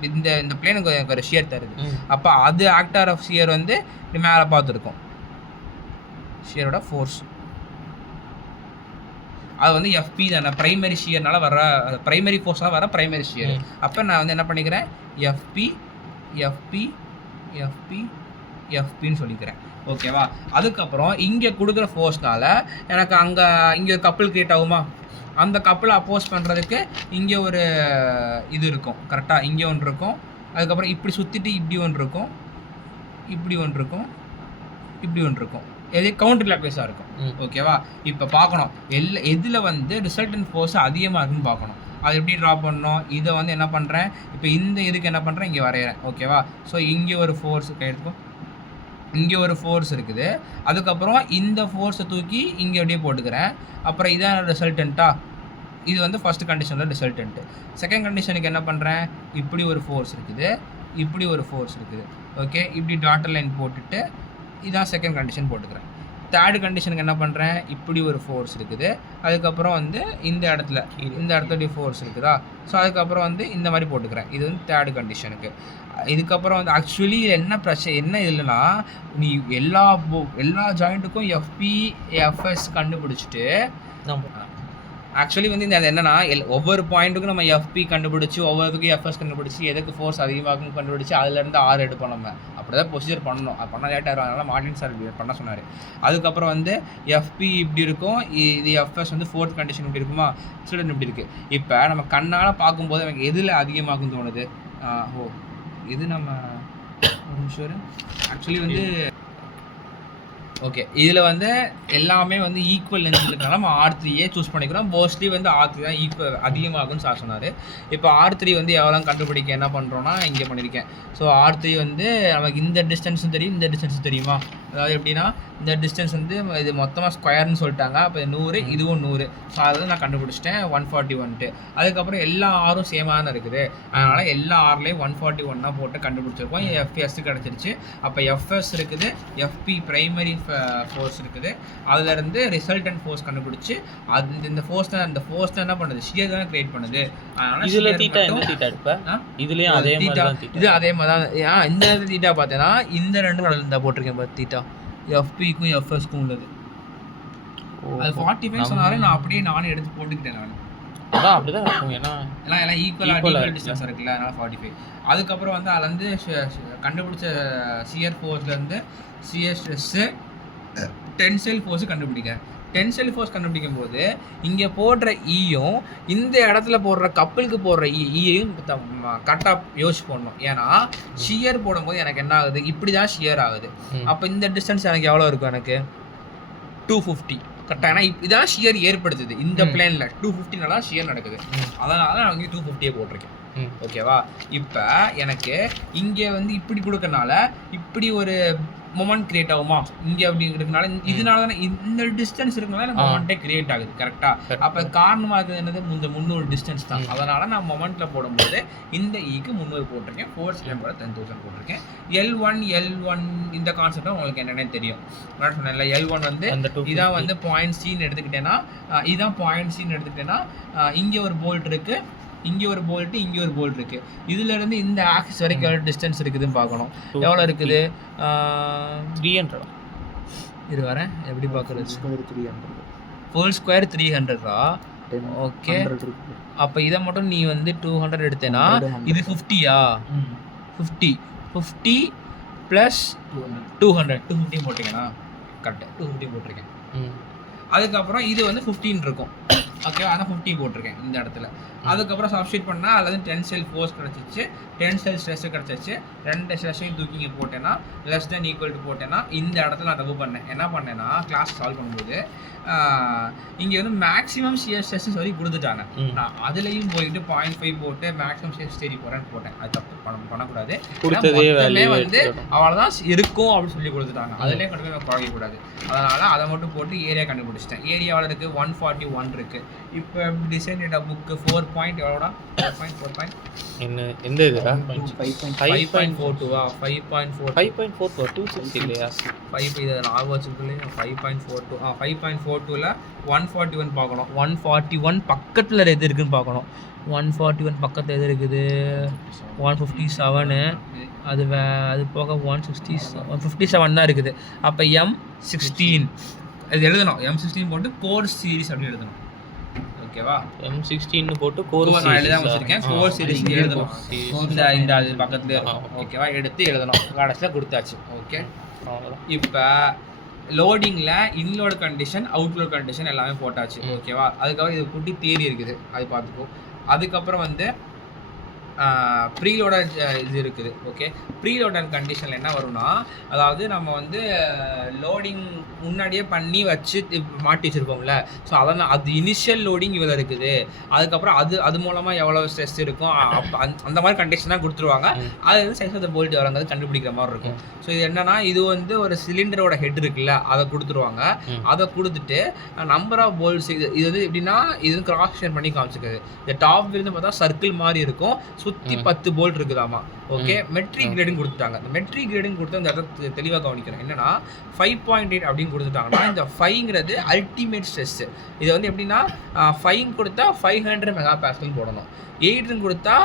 பிளேனுக்கு எனக்கு ஒரு ஷியர் தருது. அப்போ அது ஆக்டர் ஆஃப் ஷியர் வந்து மேலே பார்த்துருக்கோம். ஷியரோட ஃபோர்ஸ் அது வந்து FP தானே, ப்ரைமரி ஷியர்னால வர ப்ரைமரி ஃபோர்ஸாக வர ப்ரைமரி ஷியர். அப்போ நான் வந்து என்ன பண்ணிக்கிறேன், FP எஃப்பி எஃப்பி எஃப்பின்னு சொல்லிக்கிறேன். ஓகேவா? அதுக்கப்புறம் இங்கே கொடுக்குற ஃபோர்ஸ்னால எனக்கு இங்கே ஒரு கப்பல் கிரியேட் ஆகுமா? அந்த கப்பலை அப்போஸ் பண்ணுறதுக்கு இங்கே ஒரு இது இருக்கும் கரெக்டாக, இங்கே ஒன்று இருக்கும். அதுக்கப்புறம் இப்படி சுற்றிட்டு இப்படி ஒன்று இருக்கும், இப்படி ஒன்று இருக்கும், இப்படி ஒன்று இருக்கும். எது கவுண்டர் கிளாக்வைஸாக இருக்கும். ஓகேவா? இப்போ பார்க்கணும் எதில் வந்து ரிசல்டன்ட் ஃபோர்ஸ் அதிகமாக இருக்குன்னு பார்க்கணும். அது எப்படி ட்ரா பண்ணணும்? இதை வந்து என்ன பண்ணுறேன், இப்போ இந்த இதுக்கு என்ன பண்ணுறேன், இங்கே வரைகிறேன். ஓகேவா? ஸோ இங்கே ஒரு ஃபோர்ஸ் எடுத்துக்கும், இங்கே ஒரு ஃபோர்ஸ் இருக்குது. அதுக்கப்புறம் இந்த ஃபோர்ஸை தூக்கி இங்கே அப்படியே போட்டுக்கிறேன். அப்புறம் இதான் ரிசல்டண்ட்டா, இது வந்து ஃபஸ்ட்டு கண்டிஷனில் ரிசல்டண்ட்டு. செகண்ட் கண்டிஷனுக்கு என்ன பண்ணுறேன், இப்படி ஒரு ஃபோர்ஸ் இருக்குது, இப்படி ஒரு ஃபோர்ஸ் இருக்குது. ஓகே, இப்படி டாட்டர் லைன் போட்டுட்டு இதான் செகண்ட் கண்டிஷன் போட்டுக்கிறேன். தேர்டு கண்டிஷனுக்கு என்ன பண்ணுறேன், இப்படி ஒரு ஃபோர்ஸ் இருக்குது. அதுக்கப்புறம் வந்து இந்த இடத்துல ஃபோர்ஸ் இருக்குதா. ஸோ அதுக்கப்புறம் வந்து இந்த மாதிரி போட்டுக்கிறேன். இது வந்து தேர்டு கண்டிஷனுக்கு. இதுக்கப்புறம் வந்து ஆக்சுவலி என்ன பிரச்சனை என்ன இல்லைன்னா, நீ எல்லா ஜாயிண்ட்டுக்கும் எஃப்பி எஃப்எஸ் கண்டுபிடிச்சிட்டு ஆக்சுவலி வந்து இந்த என்னன்னா ஒவ்வொரு பாயிண்ட்டுக்கும் நம்ம எஃப்பி கண்டுபிடிச்சி, ஒவ்வொருத்துக்கும் எஃப்எஸ் கண்டுபிடிச்சி, எதுக்கு ஃபோர்ஸ் அதிகமாகும் கண்டுபிடிச்சி, அதுலேருந்து 6 எடுப்போம். நம்ம அப்படி தான் ப்ரொசீஜர் பண்ணணும். அது பண்ண லேட்டாக இருக்கும். அதனால் மார்டின் சார் பண்ண சொன்னார். அதுக்கப்புறம் வந்து எஃப்பி இப்படி இருக்கும், இது எஃப்எஸ் வந்து ஃபோர்த் கண்டிஷன் இப்படி இருக்குமா, ஸ்டூடெண்ட் இப்படி இருக்குது. இப்போ நம்ம கண்ணால் பார்க்கும்போது எனக்கு எதில் அதிகமாகும் தோணுது, இது நம்ம ஒரு நிமிஷம் ஆக்சுவலி வந்து ஓகே, இதில் வந்து எல்லாமே வந்து ஈக்குவல் லென்த் இருக்கனால நம்ம R3 சூஸ் பண்ணிக்கிறோம். மோஸ்ட்லி வந்து R3 தான் ஈக்குவல் அதிகமாகும்னு சார் சொன்னார். இப்போ R3 வந்து எவ்வளோ கண்டுபிடிக்க என்ன பண்ணுறோன்னா இங்கே பண்ணியிருக்கேன். ஸோ R3 வந்து நமக்கு இந்த டிஸ்டன்ஸும் தெரியும், இந்த டிஸ்டன்ஸும் தெரியுமா. அதாவது எப்படின்னா இந்த டிஸ்டன்ஸ் வந்து இது மொத்தமாக ஸ்கொயர்னு சொல்லிட்டாங்க. அப்போ 100, இதுவும் 100. ஸோ அதை நான் கண்டுபிடிச்சிட்டேன் 141. அதுக்கப்புறம் எல்லா ஆரும் சேமாக தான் இருக்குது. அதனால் எல்லா ஆர்லேயும் 141 போட்டு கண்டுபிடிச்சிருக்கோம். எஃப்எஸ் கிடச்சிருச்சு. அப்போ எஃப்எஸ் இருக்குது, எஃப்பி ப்ரைமரி ஃபோர்ஸ் இருக்குது. அதுலேருந்து ரிசல்டன்ட் ஃபோர்ஸ் கண்டுபிடிச்சி இந்த ஃபோர்ஸ் தான் என்ன பண்ணுது, ஷியர் தான் கிரியேட் பண்ணுது. அதனால் இதில் தீட்டா என்ன தீட்டா எடுப்பேன், இதுலேயும் அதே மாதிரி தான் இது அதே மாதிரி தான். இந்த இடத்துல தீட்டா பார்த்தேன்னா இந்த ரெண்டு கடல் இருந்தால் போட்டிருக்கேன் பார்த்து தீட்டா, எஃப்பிக்கும் எஃப்எஸ்க்கும் உள்ளது. அது 45 சொன்னாரு. நான் அப்படியே நானே எடுத்து போட்டுக்கிட்டேன். நான் அதான் அப்படிதான் இருக்கும். ஏன்னா எல்லாம் ஈக்குவல் டிஸ்டன்ஸ் இருக்குல்ல, அதனால் 45. அதுக்கப்புறம் வந்து அதுலேருந்து கண்டுபிடிச்ச சியர் ஃபோர்ஸ்லேருந்து சியர் ஸ்ட்ரெஸ்ஸு டென்சைல் ஃபோர்ஸு கண்டுபிடிக்கிறேன். டென்சைல் ஃபோர்ஸ் கண்டுபிடிக்கும் போது இங்கே போடுற ஈயும் இந்த இடத்துல போடுற கப்பலுக்கு போடுற ஈயையும் கரெக்டாக யோசிச்சு போடணும். ஏன்னா ஷியர் போடும்போது எனக்கு என்ன ஆகுது, இப்படி தான் ஷியர் ஆகுது. அப்போ இந்த டிஸ்டன்ஸ் எனக்கு எவ்வளோ இருக்கும், எனக்கு 250 கரெக்டாக. ஏன்னா இதான் ஷியர் ஏற்படுத்துது இந்த பிளேனில். 250 ஷியர் நடக்குது. அதனால நான் இங்கே 250 போட்டிருக்கேன். ஓகேவா? இப்போ எனக்கு இங்கே வந்து இப்படி கொடுக்கறனால இப்படி ஒரு மொமெண்ட் கிரியேட் ஆகுமா, இங்கே அப்படிங்கிறதுனால இதனால தானே இந்த டிஸ்டன்ஸ் இருக்கனால மொமெண்ட்டே கிரியேட் ஆகுது. கரெக்டாக? அப்போ காரணமாக இருக்குது என்னது, இந்த 300 டிஸ்டன்ஸ் தான். அதனால் நான் மொமெண்ட்டில் போடும்போது இந்த ஈக்கு 300 போட்டிருக்கேன். ஃபோர்ஸ் கூட 10,000 போட்டிருக்கேன். L1 இந்த கான்செப்ட் உங்களுக்கு என்னென்ன தெரியும். நான் சொன்னேன்ல, L1 வந்து இதான் வந்து பாயிண்ட் சின்னு எடுத்துக்கிட்டேன்னா, இதான் பாயிண்ட் சின்னு எடுத்துக்கிட்டேன்னா இங்கே ஒரு போல்ட் இருக்குது, இங்கே ஒரு போல்ட்டு, இங்கே ஒரு போல்ட் இருக்குது. இதுலேருந்து இந்த ஆக்சிஸ் வரைக்கும் எவ்வளோ டிஸ்டன்ஸ் இருக்குதுன்னு பார்க்கணும். எவ்வளோ இருக்குது, 300. இது வரேன் எப்படி பார்க்குறது, ஃபுல் ஸ்கொயர் 300. ஓகே, அப்போ இதை மட்டும் நீ வந்து 200 எடுத்தேன்னா இது 50யா, 50 ப்ளஸ் 200 250 போட்டிங்கன்னா கரெக்டாக 250 போட்டிருக்கேன். அதுக்கப்புறம் இது வந்து 15 இருக்கும். ஓகே, ஆனால் 50 போட்டிருக்கேன் இந்த இடத்துல. அதுக்கப்புறம் சப்ஸ்டிட் பண்ணால் அதில் டென்சைல் ஃபோர்ஸ் கிடச்சிச்சு, டென்சைல் ஸ்ட்ரெஸ்ஸு கிடச்சிச்சு. 2 ஸ்ட்ரெஸ்ஸையும் தூக்கிங்க போட்டேன்னா லெஸ் தென் ஈக்குவல் டு போட்டேன்னா இந்த இடத்துல நான் தப்பு பண்ணேன். என்ன பண்ணேன்னா கிளாஸ் சால்வ் பண்ணும்போது இங்கே வந்து மேக்ஸிமம் ஷியர் ஸ்ட்ரெஸ் சொல்லி கொடுத்துட்டாங்க. நான் அதுலேயும் போயிட்டு 0.5 போட்டு மேக்ஸிமம் ஷியர் ஸ்டேரி போகிறேன்னு போட்டேன். அது தப்பு பண்ணக்கூடாது. மொத்தமே வந்து அவ்வளோதான் இருக்கும் அப்படின்னு சொல்லி கொடுத்துட்டாங்க. அதிலே கொண்டு போய் குறையக்கூடாது. அதனால் அதை மட்டும் போட்டு ஏரியா கண்டுபிடிச்சிட்டேன். ஏரியாவில் இருக்குது 141 இருக்குது. இப்போ டிசைன் டேட்டா புக்கு 4 பாயிண்ட் எவ்வளோடா, 4 என்ன எந்த இதுடா, 5.42 5.42 260 இல்லையா, 5 இது நான் வச்சுக்கலையே 5.42 5.42ல் 141 பார்க்கணும். 141 பக்கத்தில் எது இருக்குதுன்னு பார்க்கணும். 141 பக்கத்தில் எது இருக்குது, 157. அது போக 157 தான் இருக்குது. அப்போ M16 இது எழுதணும். M16 போட்டு கோர் சீரிஸ் அப்படின்னு எழுதணும். ஓகே, ஓகேவா. M16 போட்டு கோர் நான் எழுதாம வச்சிருக்கேன். கோர் சீரிஸ் எழுதணும். இந்த அது பக்கத்துல ஓகேவா, எடுத்து எழுதணும். கடைசியில் கொடுத்தாச்சு. ஓகே, இப்போ லோடிங்கில் இன்லோட் கண்டிஷன் அவுட்லோட் கண்டிஷன் எல்லாமே போட்டாச்சு. ஓகேவா, அதுக்கப்புறம் இது குட்டி தியரி இருக்குது, அது பார்த்துக்கோ. அதுக்கப்புறம் வந்து ப்ரீலோடட் இது இருக்குது. ஓகே, ப்ரீலோடட் கண்டிஷனில் என்ன வரும்னா, அதாவது நம்ம வந்து லோடிங் முன்னாடியே பண்ணி வச்சு மாட்டி வச்சுருக்கோம்ல, ஸோ அதெல்லாம் அது இனிஷியல் லோடிங் இவ்வளோ இருக்குது, அதுக்கப்புறம் அது மூலமாக எவ்வளோ ஸ்ட்ரெஸ் இருக்கும் அந்த மாதிரி கண்டிஷனாக கொடுத்துருவாங்க. அது வந்து சைஸ் ஆஃப் த போல்ட் வரங்கிறது கண்டுபிடிக்கிற மாதிரி இருக்கும். ஸோ இது என்னன்னா, இது வந்து ஒரு சிலிண்டரோட ஹெட் இருக்குல்ல, அதை கொடுத்துருவாங்க. அதை கொடுத்துட்டு நம்பர் ஆஃப் போல்ட்ஸ் இது வந்து எப்படின்னா, இது வந்து கிராஸ் செக்ஷன் பண்ணி காமிச்சிருக்குது. இந்த டாப் இருந்து பார்த்தா சர்க்கிள் மாதிரி இருக்கும், சுற்றி 10 போல்ட் இருக்குதாமா. ஓகே, மெட்ரிக் கிரேடிங் கொடுத்துட்டாங்க. இந்த மெட்ரிக் கிரேடிங் கொடுத்து அந்த இடத்த தெளிவாக கவனிக்கணும். என்னன்னா 5.8 அப்படின்னு கொடுத்துட்டாங்கன்னா, இந்த 5ங்கிறது அல்டிமேட் ஸ்ட்ரெஸ். இது வந்து எப்படின்னா 5 கொடுத்தா 500 MPa போடணும், 8 கொடுத்தா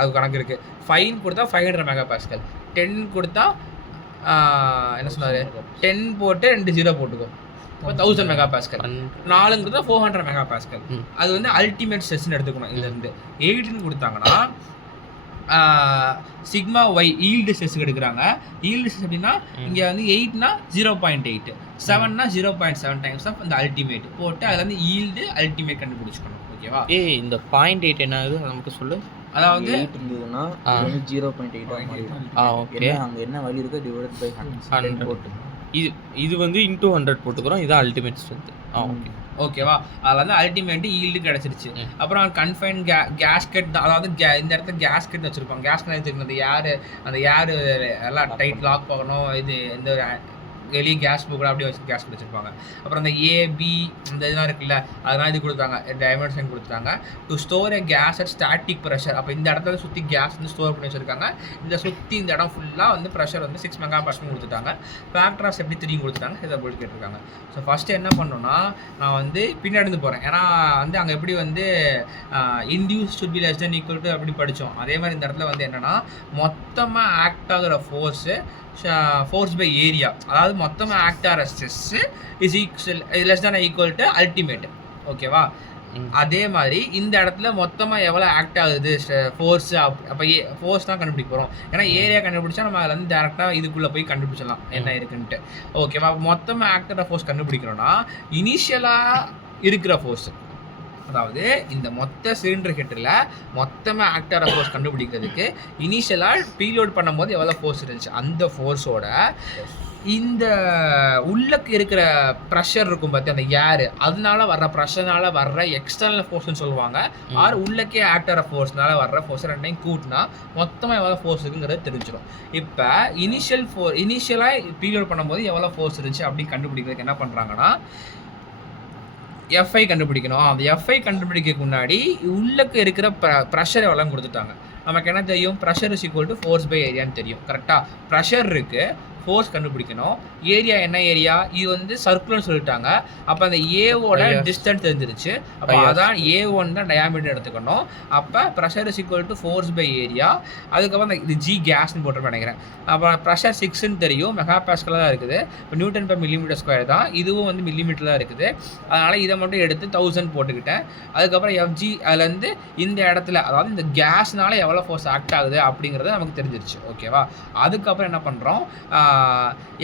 அது கணக்கு இருக்குது. 5 கொடுத்தா 500 MPa, 10 கொடுத்தா என்ன சொன்னார், 10 போட்டு 2 0 போட்டுக்கோ, 1000 MPa, 4ங்கிறதா 400 MPa. அது வந்து அல்டிமேட் ஸ்ட்ரெஸ்ன்னு எடுத்துக்கணும். இதுலேருந்து 8ன்னு கொடுத்தாங்கன்னா சிக்மா ஒய் ஈல்டு ஸ்ட்ரெஸ் எடுக்கிறாங்க. ஈல்டு ஸ்ட்ரெஸ் எப்படின்னா, இங்கே வந்து 8னா 0.8, 7னா 0.7 டைம்ஸ் ஆஃப் இந்த அல்டிமேட் போட்டு அதில் வந்து ஈல்டு அல்டிமேட் கண்டுபிடிச்சிக்கணும். ஓகேவா, இந்த 0.8 என்ன ஆகுது நமக்கு சொல்லு. அதாவது 8 இருந்ததுன்னா 0.8 ஓகே, அங்கே என்ன வேல்யூ இருக்கோ டிவைடட் பை 100 போட்டு இது வந்து இன்டூ 100 போட்டுக்கிறோம். இது அல்டிமேட் ஸ்ட்ரென்த். ஓகே, ஓகேவா, அதில் வந்து அல்டிமேட் ஈல்டு கிடச்சிருச்சு. அப்புறம் கன்ஃபைன் கேஸ்கெட் தான், அதாவது இந்த இடத்துல கேஸ்கெட் வச்சுருப்பாங்க. கேஸ்கெட் தெரியும், அந்த ஏர் எல்லாம் டைட் லாக் பண்ணணும். இது எந்த ஒரு வெளியே கேஸ் போகலாம், அப்படியே வச்சு கேஸ் வச்சுருப்பாங்க. அப்புறம் அந்த ஏபி இந்த இதெல்லாம் இருக்குல்ல, அதெல்லாம் இது கொடுத்தாங்க, டைமென்ஷன் கொடுத்தாங்க. To store a gas at static pressure. அப்போ இந்த இடத்துல சுற்றி கேஸ் வந்து ஸ்டோர் பண்ணி வச்சுருக்காங்க. சுற்றி இந்த இடம் ஃபுல்லாக வந்து ப்ரெஷர் வந்து 6 MPa கொடுத்துட்டாங்க. ஃபேக்டராஸ் எப்படி 3 கொடுத்துட்டாங்க, இதை போட்டு கேட்டிருக்காங்க. ஸோ ஃபஸ்ட்டு என்ன பண்ணோன்னா, நான் வந்து பின்னாடி போகிறேன். ஏன்னா வந்து அங்கே எப்படி வந்து induce should be less then equal to அப்படி படித்தோம். அதே மாதிரி இந்த இடத்துல வந்து என்னென்னா, மொத்தமாக ஆக்ட் ஆகிற ஃபோர்ஸ் பை ஏரியா, அதாவது மொத்தமாக ஆக்ட் ஆகிற stress is less then equal to ultimate. ஓகேவா, அதே மாதிரி இந்த இடத்துல மொத்தமாக எவ்வளோ ஆக்ட் ஆகுது ஃபோர்ஸ், அப்போ ஃபோர்ஸ் தான் கண்டுபிடிக்க போகிறோம். ஏன்னா ஏரியா கண்டுபிடிச்சா நம்ம அதில் வந்து டேரெக்டாக இதுக்குள்ளே போய் கண்டுபிடிச்சிடலாம் என்ன இருக்குன்ட்டு. ஓகேவா, மொத்தமாக ஆக்ட் ஆகிற ஃபோர்ஸ் கண்டுபிடிக்கிறோன்னா இனிஷியலாக இருக்கிற ஃபோர்ஸ், அதாவது இந்த மொத்த சிலிண்டர் ஹெட்டில் மொத்தமாக ஆக்டர் ஃபோர்ஸ் கண்டுபிடிக்கிறதுக்கு இனிஷியலாக ப்ரீலோட் பண்ணும்போது எவ்வளோ ஃபோர்ஸ் இருந்துச்சு, அந்த ஃபோர்ஸோட இந்த உள்ளக்கு இருக்கிற ப்ரெஷர் இருக்கும் பார்த்து, அந்த ஏர் அதனால வர்ற ப்ரெஷர்னால வர்ற எக்ஸ்டர்னல் ஃபோர்ஸ்னு சொல்லுவாங்க. ஆர் உள்ளக்கே ஆக்டர் ஃபோர்ஸ்னால வர்ற ஃபோர்ஸ் ரெண்டையும் கூட்டினா மொத்தமாக எவ்வளோ ஃபோர்ஸ் இருக்குங்கிறது தெரிஞ்சிடும். இப்போ இனிஷியலாக ப்ரீலோட் பண்ணும்போது எவ்வளோ ஃபோர்ஸ் இருந்துச்சு அப்படின்னு கண்டுபிடிக்கிறதுக்கு என்ன பண்ணுறாங்கன்னா, எஃப்ஐ கண்டுபிடிக்கணும். அந்த எஃப்ஐ கண்டுபிடிக்கிறதுக்கு முன்னாடி உள்ளக்கு இருக்கிற ப்ரெஷர் எவ்வளோ கொடுத்துட்டாங்க. நமக்கு என்ன தெரியும், pressure is equal to force by ஏரியான்னு தெரியும். கரெக்டாக ப்ரெஷர் இருக்குது, ஃபோர்ஸ் கண்டுபிடிக்கணும். ஏரியா என்ன ஏரியா, இது வந்து சர்க்குலர்னு சொல்லிட்டாங்க. அப்போ அந்த ஏவோட டிஸ்டன்ஸ் தெரிஞ்சிருச்சு. அப்போ அதான் A1 தான் டயாமீட்டர் எடுத்துக்கணும். அப்போ pressure is equal to force by area. அதுக்கப்புறம் இது ஜி கேஸ்ன்னு போட்டு நினைக்கிறேன். அப்புறம் ப்ரெஷர் 6ன்னு தெரியும், மெகாபாஸ்கல் தான் இருக்குது. இப்போ நியூட்டன் பர் மில்லிமீட்டர் ஸ்கொயர் தான், இதுவும் வந்து மில்லிமீட்டர் தான் இருக்குது. அதனால் இதை மட்டும் எடுத்து 1000 போட்டுக்கிட்டேன். அதுக்கப்புறம் எஃப்ஜி அதுலேருந்து இந்த இடத்துல, அதாவது இந்த கேஸ்னால எவ்வளோ ஃபோர்ஸ் ஆக்ட் ஆகுது அப்படிங்கிறது நமக்கு தெரிஞ்சிருச்சு. ஓகேவா, அதுக்கப்புறம் என்ன பண்ணுறோம்,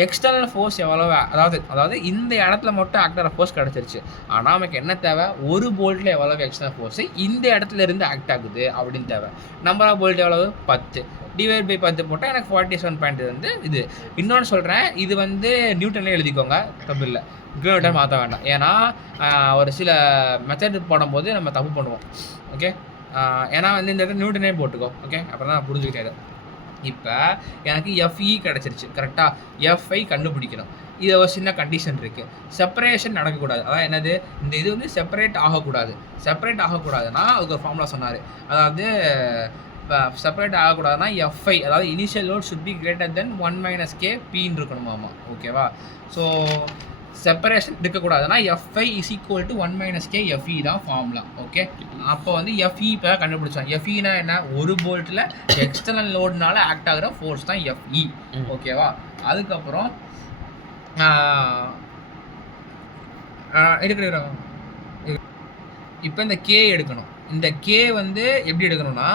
எக்ஸ்டர்னல் ஃபோர்ஸ் எவ்வளோ, அதாவது இந்த இடத்துல மட்டும் ஆக்ட் ஆகிற ஃபோர்ஸ் கிடச்சிருச்சு. ஆனால் நமக்கு என்ன தேவை, ஒரு போல்ட்டில் எவ்வளோ எக்ஸ்டர்னல் ஃபோர்ஸ் இந்த இடத்துல இருந்து ஆக்ட் ஆகுது அப்படின்னு தேவை. நம்பர் ஆஃப் போல்ட் எவ்வளவு, 10 டிவைட் பை 10 போட்டால் எனக்கு 47.2 வந்து இது. இன்னொன்று சொல்கிறேன், இது வந்து நியூட்டன்லேயே எழுதிக்கோங்க, தப்பு இல்லை, கிலோமீட்டர் மாற்ற வேண்டாம். ஏன்னா ஒரு சில மெத்தட் போடும்போது நம்ம தப்பு பண்ணுவோம். ஓகே, ஏன்னா வந்து இந்த இடத்துல நியூட்டனே போட்டுக்கோ. ஓகே, அப்புறம் தான் புரிஞ்சுக்கிட்டே. இப்போ எனக்கு எஃப்இ கிடச்சிருச்சு. கரெக்டாக எஃப்ஐ கண்டுபிடிக்கணும். இது ஒரு சின்ன கண்டிஷன் இருக்குது, செப்பரேஷன் நடக்கக்கூடாது. அதான் என்னது, இந்த இது வந்து செப்பரேட் ஆகக்கூடாதுன்னா அதுக்கு ஒரு ஃபார்முலா சொன்னார். அதாவது செப்பரேட் ஆகக்கூடாதுன்னா எஃப்ஐ, அதாவது initial load should be greater than 1 - k Pன்னு இருக்கணுமாமா. ஓகேவா, ஸோ செப்பரேஷன் இருக்கக்கூடாதுன்னா FI is equal to 1 - k FE தான் ஃபார்முலா. ஓகே, அப்போ வந்து எஃப்இ இப்போ தான் கண்டுபிடிச்சோம். எஃப்இனா என்ன, ஒரு போல்ட்டில் எக்ஸ்டர்னல் லோடுனால ஆக்ட் ஆகிற ஃபோர்ஸ் தான் எஃப்இ. ஓகேவா, அதுக்கப்புறம் இருக்கிற இப்போ இந்த கே எடுக்கணும். இந்த கே வந்து எப்படி எடுக்கணும்னா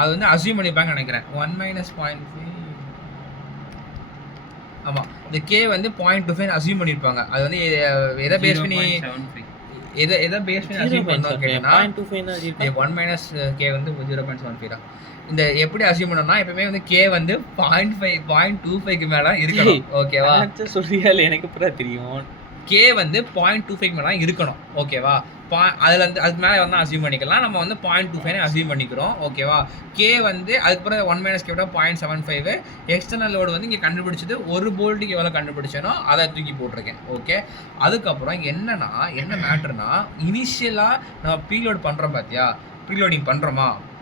அது வந்து அசியூம் பண்ணிப்பாங்கன்னு நினைக்கிறேன். 1 - 0.5. ஆமாம், இந்த கே வந்து 0.25 அசியூம் பண்ணியிருப்பாங்க. அது வந்து எதை பேஸ் பண்ணி 0.75. எதை பேஸ் பண்ணி அசியூம் பண்ணோம் கேட்டீங்கன்னா 0.25 தான் இருக்கு. 1 - k வந்து 0.75 தான். இந்த எப்படி அசியூம் பண்ணோம்னா எப்பவுமே வந்து கே வந்து 0.25க்கு மேலே இருக்கணும். ஓகேவா? சொல்றியா இல்லை எனக்கு பூரா தெரியும். கே வந்து 0.25 மேலே இருக்கணும். ஓகேவா? அதில் வந்து அதுக்கு மேலே வந்து அசியூம் பண்ணிக்கலாம். நம்ம வந்து 0.25 அசியூம் பண்ணிக்கிறோம். ஓகேவா? கே வந்து அதுக்கப்புறம் 1 - k விட 0.75. எக்ஸ்டர்னல் லோடு வந்து இங்கே கண்டுபிடிச்சது ஒரு போல்ட்டுக்கு எவ்வளோ கண்டுபிடிச்சேனோ அதை தூக்கி போட்டிருக்கேன். ஓகே, அதுக்கப்புறம் என்ன மேட்ருனா இனிஷியலாக நம்ம ப்ரீலோட் பண்ணுறோம் பார்த்தியா, ப்ரீலோடிங்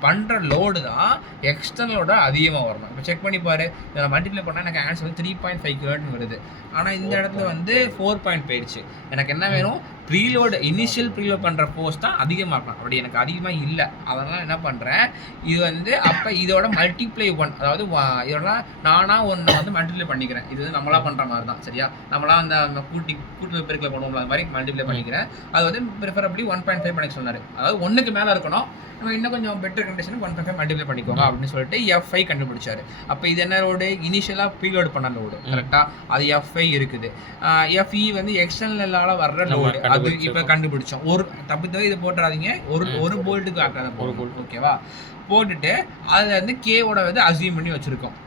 பண்ணுற லோடு தான் எக்ஸ்டர்னலோட அதிகமாக வரணும். இப்போ செக் பண்ணி பாரு, இதில் மல்டிப்ளை பண்ணால் எனக்கு ஆன்சர் வந்து 3.5 கிலோன்னு வருது. ஆனால் இந்த இடத்துல வந்து 4 போயிடுச்சு. எனக்கு என்ன வேணும், இனிஷியல் ப்ரீலோட் பண்ணுற ஃபோர்ஸ் தான் அதிகமாக இருக்கணும். அப்படி எனக்கு அதிகமாக இல்லை. அதனால் என்ன பண்ணுறேன், இது வந்து அப்போ இதோட மல்டிப்ளை 1, அதாவது இதோட நானாக ஒன்று வந்து மல்டிப்ளை பண்ணிக்கிறேன். இது வந்து நம்மளாக பண்ணுற மாதிரி தான். சரியா? நம்மளாம் அந்த கூட்டு பெருக்கில் பண்ணுவோம்ல, அது மாதிரி மல்டிப்ளை பண்ணிக்கிறேன். அது வந்து ப்ரிஃபரபிளி 1.5 பண்ணி சொன்னார். அதாவது 1க்கு மேலே இருக்கணும். நம்ம இன்னும் கொஞ்சம் பெட்டர் கண்டிஷனுக்கு 1.5 மல்டிப்ளை பண்ணிக்கோங்க அப்படின்னு சொல்லிட்டு F5 கண்டுபிடிச்சாரு. அப்போ இது என்ன லோடு, இனிஷியலாக ப்ரீலோட் பண்ண லோடு. கரெக்டாக அது F5 இருக்குது. FE வந்து எக்ஸ்டர்னலால் வர்ற லோடு. அது இப்போ கண்டுபிடிச்சோம். ஒரு தப்பு இதை போட்டுறாதீங்க, ஒரு போல்ட்டுக்கு ஆக்காத போல்ட். ஓகேவா? போட்டுட்டு அதில் வந்து கேவோட வந்து அசியூம் பண்ணி வச்சுருக்கோம்.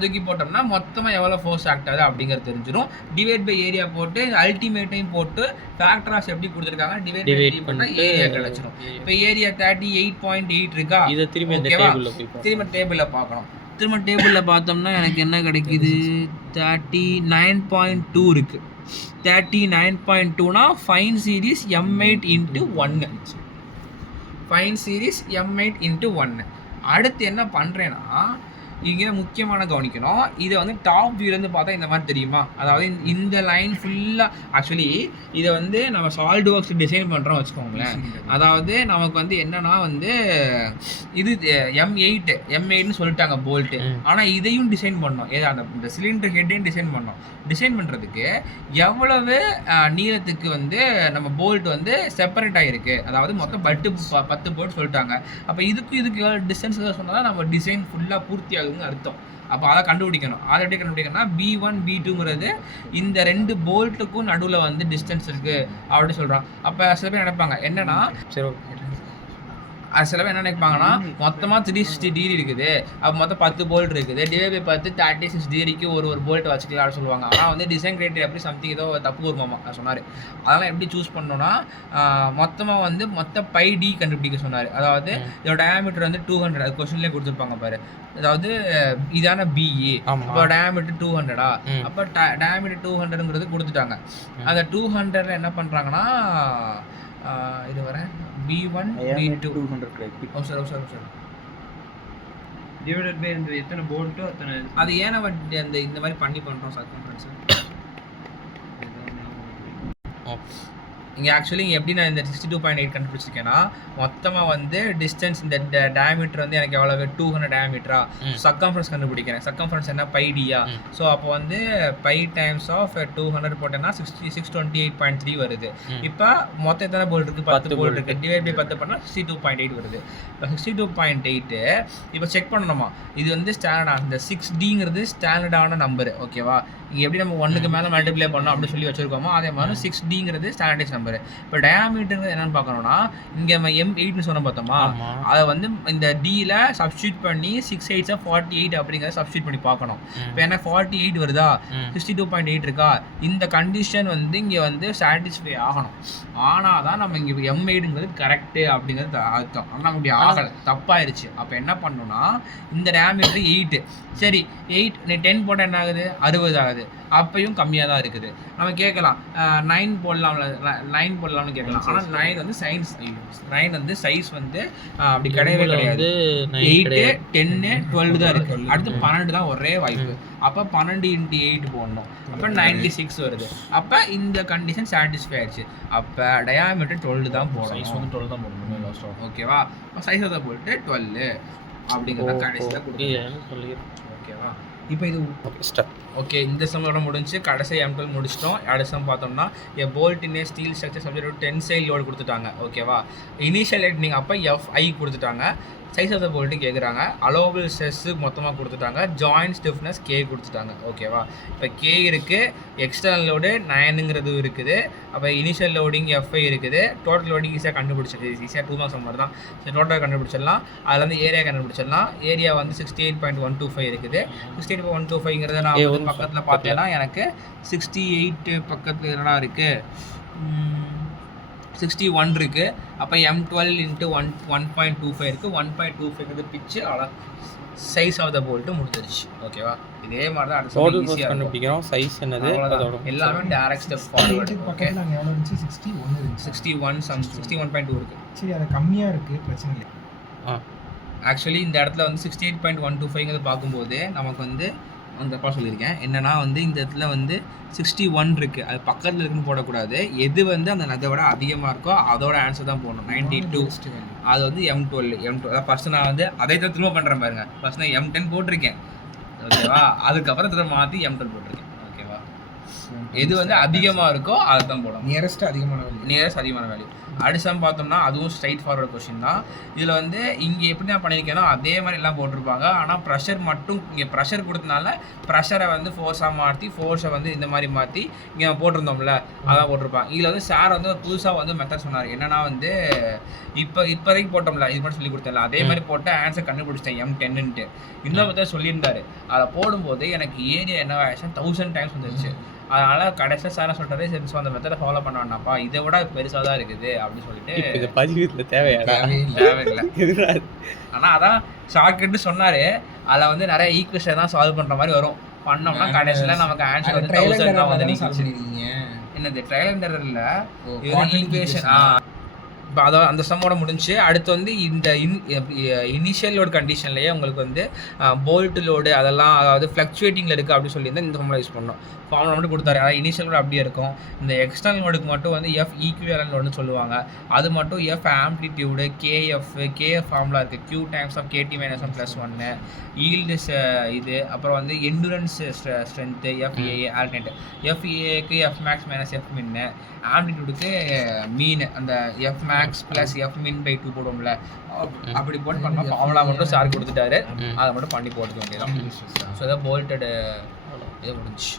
தூக்கி போட்டோம்னா மொத்தமாக எவ்வளோ ஃபோர்ஸ் ஆக்ட் ஆகுது அப்படிங்கிறது தெரிஞ்சிடும். டிவைட் பை ஏரியா போட்டு அல்டிமேட்டையும் போட்டு ஃபேக்டராஸ் எப்படி கொடுத்துருக்காங்க டிவைட் பண்ணால் ஏரியா கிடச்சிடும். இப்போ ஏரியா 38.8 இருக்கா, இதை திரும்ப டேபிளில் பார்க்கணும். திரும்ப டேபிளில் பார்த்தோம்னா எனக்கு என்ன கிடைக்குது, 39.2 இருக்குது. 39.2னா fine series M8 × 1. Fine series M8 × 1. அடுத்து என்ன பண்ணுறேன்னா, இங்கே முக்கியமான கவனிக்கணும், இதை வந்து டாப் வியூலேருந்து பார்த்தா இந்த மாதிரி தெரியுமா, அதாவது இந்த லைன் ஃபுல்லாக ஆக்சுவலி இதை வந்து நம்ம சாலிட் ஒர்க்ஸ் டிசைன் பண்ணுறோம் வச்சுக்கோங்களேன். அதாவது நமக்கு வந்து என்னன்னா வந்து இது M8ன்னு சொல்லிட்டாங்க போல்ட்டு. ஆனால் இதையும் டிசைன் பண்ணோம், இந்த சிலிண்டர் ஹெட்டையும் டிசைன் பண்ணோம். டிசைன் பண்ணுறதுக்கு எவ்வளவு நீளத்துக்கு வந்து நம்ம போல்ட் வந்து செப்பரேட் ஆகிருக்கு, அதாவது மொத்தம் 10 போல்ட் சொல்லிட்டாங்க. அப்போ இதுக்கு எவ்வளோ டிஸ்டன்ஸ் சொன்னால் தான் நம்ம டிசைன் ஃபுல்லாக பூர்த்தி ஆகுதுன்னு அர்த்தம். அப்போ அதை கண்டுபிடிக்கணும். அதை எப்படி கண்டுபிடிக்கணும்னா B1 B2ங்கிறது இந்த 2 போல்ட்டுக்கும் நடுவில் வந்து டிஸ்டன்ஸ் இருக்குது அப்படி சொல்கிறோம். அப்போ சில பேர் நினைப்பாங்க என்னன்னா, சில பேர் என்ன நினைப்பாங்கன்னா மொத்தமாக 360 டிகிரி இருக்குது, அப்போ மொத்தம் 10 போல்ட் இருக்குது, டிவைட் பை 10 36 டிகிரிக்கு ஒரு போல்ட் வச்சுக்கலாம்னு சொல்லுவாங்க. ஆனால் வந்து டிசைன் கிரைட்டீரியா எப்படி சம்திங் ஏதோ தப்பு வருமாமா சொன்னார். அதெல்லாம் எப்படி சூஸ் பண்ணோன்னா மொத்தமாக வந்து πd கண்டுபிடிக்க சொன்னார். அதாவது இதோட டயாமீட்டர் வந்து 200, அது கொஸ்டின்லேயே கொடுத்துருப்பாங்க பாரு. அதாவது இதான BE, அப்போ டயாமீட்டர் 200. அப்போ டயாமீட்டர் 200ங்கிறது கொடுத்துட்டாங்க. அந்த 200ல் என்ன பண்ணுறாங்கன்னா இது வர B1 B2 sir divided by அந்த எத்தனை போல்ட்டோ அத்தனை. அது ஏன் நம்ம இந்த மாதிரி பண்ணி பண்ணுறோம் சர்க்கம்ஃபரன்ஸ். இங்கே ஆக்சுவலி இங்கே எப்படி நான் இந்த 62.8 கண்டுபிடிச்சிருக்கேன்னா, மொத்தமாக வந்து டிஸ்டன்ஸ் இந்த டயாமீட்டர் வந்து எனக்கு எவ்வளவு 200 டயாமீட்டரா, சர்க்கம்ஃபரன்ஸ் கண்டுபிடிக்கிறேன். சர்க்கம்ஃபரன்ஸ் என்ன πdயா. ஸோ அப்போ வந்து π டைம்ஸ் ஆஃப் 200 போட்டேன்னா 628.3 வருது. இப்போ மொத்தம் எத்தனை போல்ட் இருக்குது, 10 போல்ட் இருக்குது. டிவைட் பை 10 பண்ணால் 62.8 வருது. இப்போ 62.8 இப்போ செக் பண்ணணுமா, இது வந்து ஸ்டாண்டர்டாக இந்த 6Dங்கிறது ஸ்டாண்டர்டான நம்பரு. ஓகேவா? இங்கே எப்படி நம்ம 1க்கு மேலே மல்டிப்ளை பண்ணோம் அப்படின்னு சொல்லி வச்சுருக்கோமோ அதே மாதிரி 6Dங்கிறது ஸ்டாண்டர்டைஸ் நம்பரு. இப்போ டயாமீட்டர் என்னென்னு பார்க்கணும்னா, இங்கே நம்ம M8ன்னு சொன்ன பார்த்தோமா, அதை வந்து இந்த Dயில் சப்ஸ்டியூட் பண்ணி 6 8 48 அப்படிங்கிறத சப்ஸ்டியூட் பண்ணி பார்க்கணும். இப்போ என்ன 48 வருதா, 62.8 இருக்கா, இந்த கண்டிஷன் வந்து இங்கே வந்து சாட்டிஸ்ஃபை ஆகணும். ஆனால் தான் நம்ம இங்கே M8ங்கிறது கரெக்டு அப்படிங்கிறது அர்த்தம். ஆனால் நம்ம இப்படி ஆகலை, தப்பாயிருச்சு. அப்போ என்ன பண்ணணும்னா, இந்த டயாமீட்டர் 8, சரி 8 நீ 10 போட்டால் என்ன ஆகுது, 60 ஆகுது. அப்பையும் கம்மியாக தான் இருக்குது. நம்ம கேட்கலாம் 9 போடலாம்னு கேட்கலாம். ஆனால் 9 வந்து சைஸ் வந்து அப்படி கிடையவே கிடையாது. 8 10 12 தான் இருக்குது. அடுத்து 12 தான் ஒரே வாய்ப்பு. அப்போ 12 × 8 போடணும். அப்போ 96 வருது. அப்போ இந்த கண்டிஷன் சாட்டிஸ்ஃபை ஆயிடுச்சு. அப்போ டயாமீட்டர் 12 தான் போடணும். சைஸ் வந்து 12 தான் போடணும். ஓகேவா? இப்போ சைஸ் அதை போட்டு 12 அப்படிங்கிறத கடைசியில் கொடுத்து. சொல்லிடுறேன். ஓகேவா? இப்போ இது ஸ்டார்ட். ஓகே, இந்த சம்மோட முடிஞ்சு கடைசி M12 முடிச்சிட்டோம். அடுத்த சம் பார்த்தோம்னா a bolt in a steel structure subject to tensile load கொடுத்துட்டாங்க. ஓகேவா, இனிஷியல் லைட்னிங் அப்போ Fi கொடுத்துட்டாங்க. சைஸ் ஆஃப் த போல்ட்டு கேட்குறாங்க. அலோவபிள் ஸ்ட்ரெஸ்ஸு மொத்தமாக கொடுத்துட்டாங்க. ஜாயிண்ட் ஸ்டிஃப்னஸ் K கொடுத்துட்டாங்க. ஓகேவா, இப்போ K இருக்குது, எக்ஸ்டர்னல் லோடு 9ங்கிறது இருக்குது, அப்போ இனிஷியல் லோடிங் Fi இருக்குது, டோட்டல் லோடிங் ஈஸியாக கண்டுபிடிச்சிருக்கு. ஈஸியாக 2 மார்க்ஸ் மாதிரி தான். சரி, டோட்டல் கண்டுபிடிச்சிடலாம். அதில் வந்து ஏரியா கண்டுபிடிச்சிடலாம். ஏரியா வந்து 68.125 இருக்குது. 68.125ங்கிறத நான் வந்து பக்கத்தில் பார்த்தேன்னா எனக்கு 68 பக்கத்தில் என்னடா இருக்குது, 61 இருக்குது. அப்போ M12 × 1.25 இருக்குது. 1.25 பிச்சு அவ்வளோ சைஸ் ஆஃப் த போல்ட்டு முடிஞ்சிருச்சு. ஓகேவா, இதே மாதிரி தான் அடுத்த டோட்டல் ஃபோர்ஸ் கண்டுபிடிக்கிறோம். சைஸ் என்னது, அதோட எல்லாமே டைரக்ட் ஸ்டெப் ஃபார்வர்ட். ஓகே, பக்கத்துல எவ்வளவு இருந்துச்சு? 61 இருந்துச்சு. 61.2 இருக்குது. சரி, அது கம்மியா இருக்கு, பிரச்சனை இல்லை. ஆக்சுவலி இந்த இடத்துல வந்து 68.125 பார்க்கும்போது நமக்கு வந்து அந்த தப்பாக சொல்லியிருக்கேன். என்னன்னா வந்து இந்த இடத்துல வந்து 61 இருக்குது, அது பக்கத்தில் இருக்குன்னு போடக்கூடாது. எது வந்து அந்த அதை விட அதிகமாக இருக்கோ அதோட ஆன்சர் தான் போடணும். 92 அது வந்து M12. அதான் ஃபஸ்ட்டு நான் வந்து அதை தான் திரும்ப பண்ணுறேன் பாருங்க. ஃபஸ்ட் நான் M10 போட்டிருக்கேன். ஓகேவா, அதுக்கப்புறம் திரும்ப மாற்றி M12 போட்டிருக்கேன். ஓகேவா, எது வந்து அதிகமாக இருக்கோ அதை தான் போடணும். நியரஸ்ட் அதிகமான வேல்யூ. அடுத்த பார்த்தோம்னா அதுவும் ஸ்ட்ரைட் ஃபார்வர்ட் கொஸ்டின் தான். இதில் வந்து இங்கே எப்படி நான் பண்ணியிருக்கேனோ அதே மாதிரி எல்லாம் போட்டிருப்பாங்க. ஆனால் ப்ரெஷர் மட்டும் இங்கே ப்ரெஷர் கொடுத்தனால ப்ரெஷரை வந்து ஃபோர்ஸாக மாற்றி ஃபோர்ஸை வந்து இந்த மாதிரி மாற்றி இங்கே போட்டிருந்தோம்ல அதான் போட்டிருப்பாங்க. இதில் வந்து சார் வந்து புதுசாக வந்து மெத்தட் சொன்னார். என்னன்னா வந்து இப்போதைக்கு போட்டோம்ல, இது மட்டும் சொல்லி கொடுத்தேன்ல, அதே மாதிரி போட்டு ஆன்சர் கண்டுபிடிச்சிட்டேன் M10ன்ட்டு. இன்னொரு மெத்தட் சொல்லியிருந்தாரு. அதை போடும்போது எனக்கு ஏரியா என்ன ஆயிடுச்சுன்னா 1000 டைம்ஸ் வந்துருச்சு. அதனால் கடைசியாக சார் சொல்கிறாரு, சரி ஸோ அந்த மெத்தடை ஃபாலோ பண்ண வேண்டாம்ப்பா, இதை விட பெருசாக தான் இருக்குது அப்படின்னு சொல்லிட்டு பதிவில் தேவையில்லை. ஆனால் அதான் ஷார்ட்கட்டு சொன்னார். அதில் வந்து நிறைய ஈக்குவேஷன் தான் சால்வ் பண்ணுற மாதிரி வரும். பண்ணோம்னா கடைசியில் நமக்கு ஆன்சர் வந்து 1000 தான் வந்து நிற்கிச்சு. என்னது ட்ரையல் அண்ட் எரர் இல்லை, ஈக்குவேஷன். இப்போ அதை அந்த சம்மோட முடிஞ்சு அடுத்து வந்து இந்த இனிஷியல் லோடு கண்டிஷன்லேயே உங்களுக்கு வந்து போல்ட் லோடு அதெல்லாம் அதாவது ஃப்ளக்சுவேட்டிங்கில் இருக்குது அப்படின்னு சொல்லியிருந்தால் இந்த ஃபார்முலா யூஸ் பண்ணோம். ஃபார்முலா மட்டும் கொடுத்தாரு. அதாவது இனிஷியல் லோடு அப்படியே இருக்கும். இந்த எக்ஸ்டர்னல் லோடுக்கு மட்டும் வந்து F ஈக்குவலன்ட் லோடுன்னு சொல்லுவாங்க. அது மட்டும் F ஆம்ப்ளிடியூடு, KF ஃபார்முலா இருக்குது, Q times of KT - 1 + 1, yield இது, அப்புறம் வந்து எண்டுரன்ஸ் ஸ்ட்ரென்த்து FAA ஆல்டர்னேட், FAAக்கு Fmax - Fmin, ஆம்ப்ளிடியூடுக்கு மீன் அந்த Fmax + Fmin/2 போடுவோம்ல, அப்படி போட்டு பண்ணால் ஃபார்முலா மட்டும் சார் கொடுத்துட்டாரு. அதை மட்டும் பண்ணி போட்டுக்க வேண்டியதான். ஸோ அதான் போல்ட்டடு இதை முடிஞ்சு.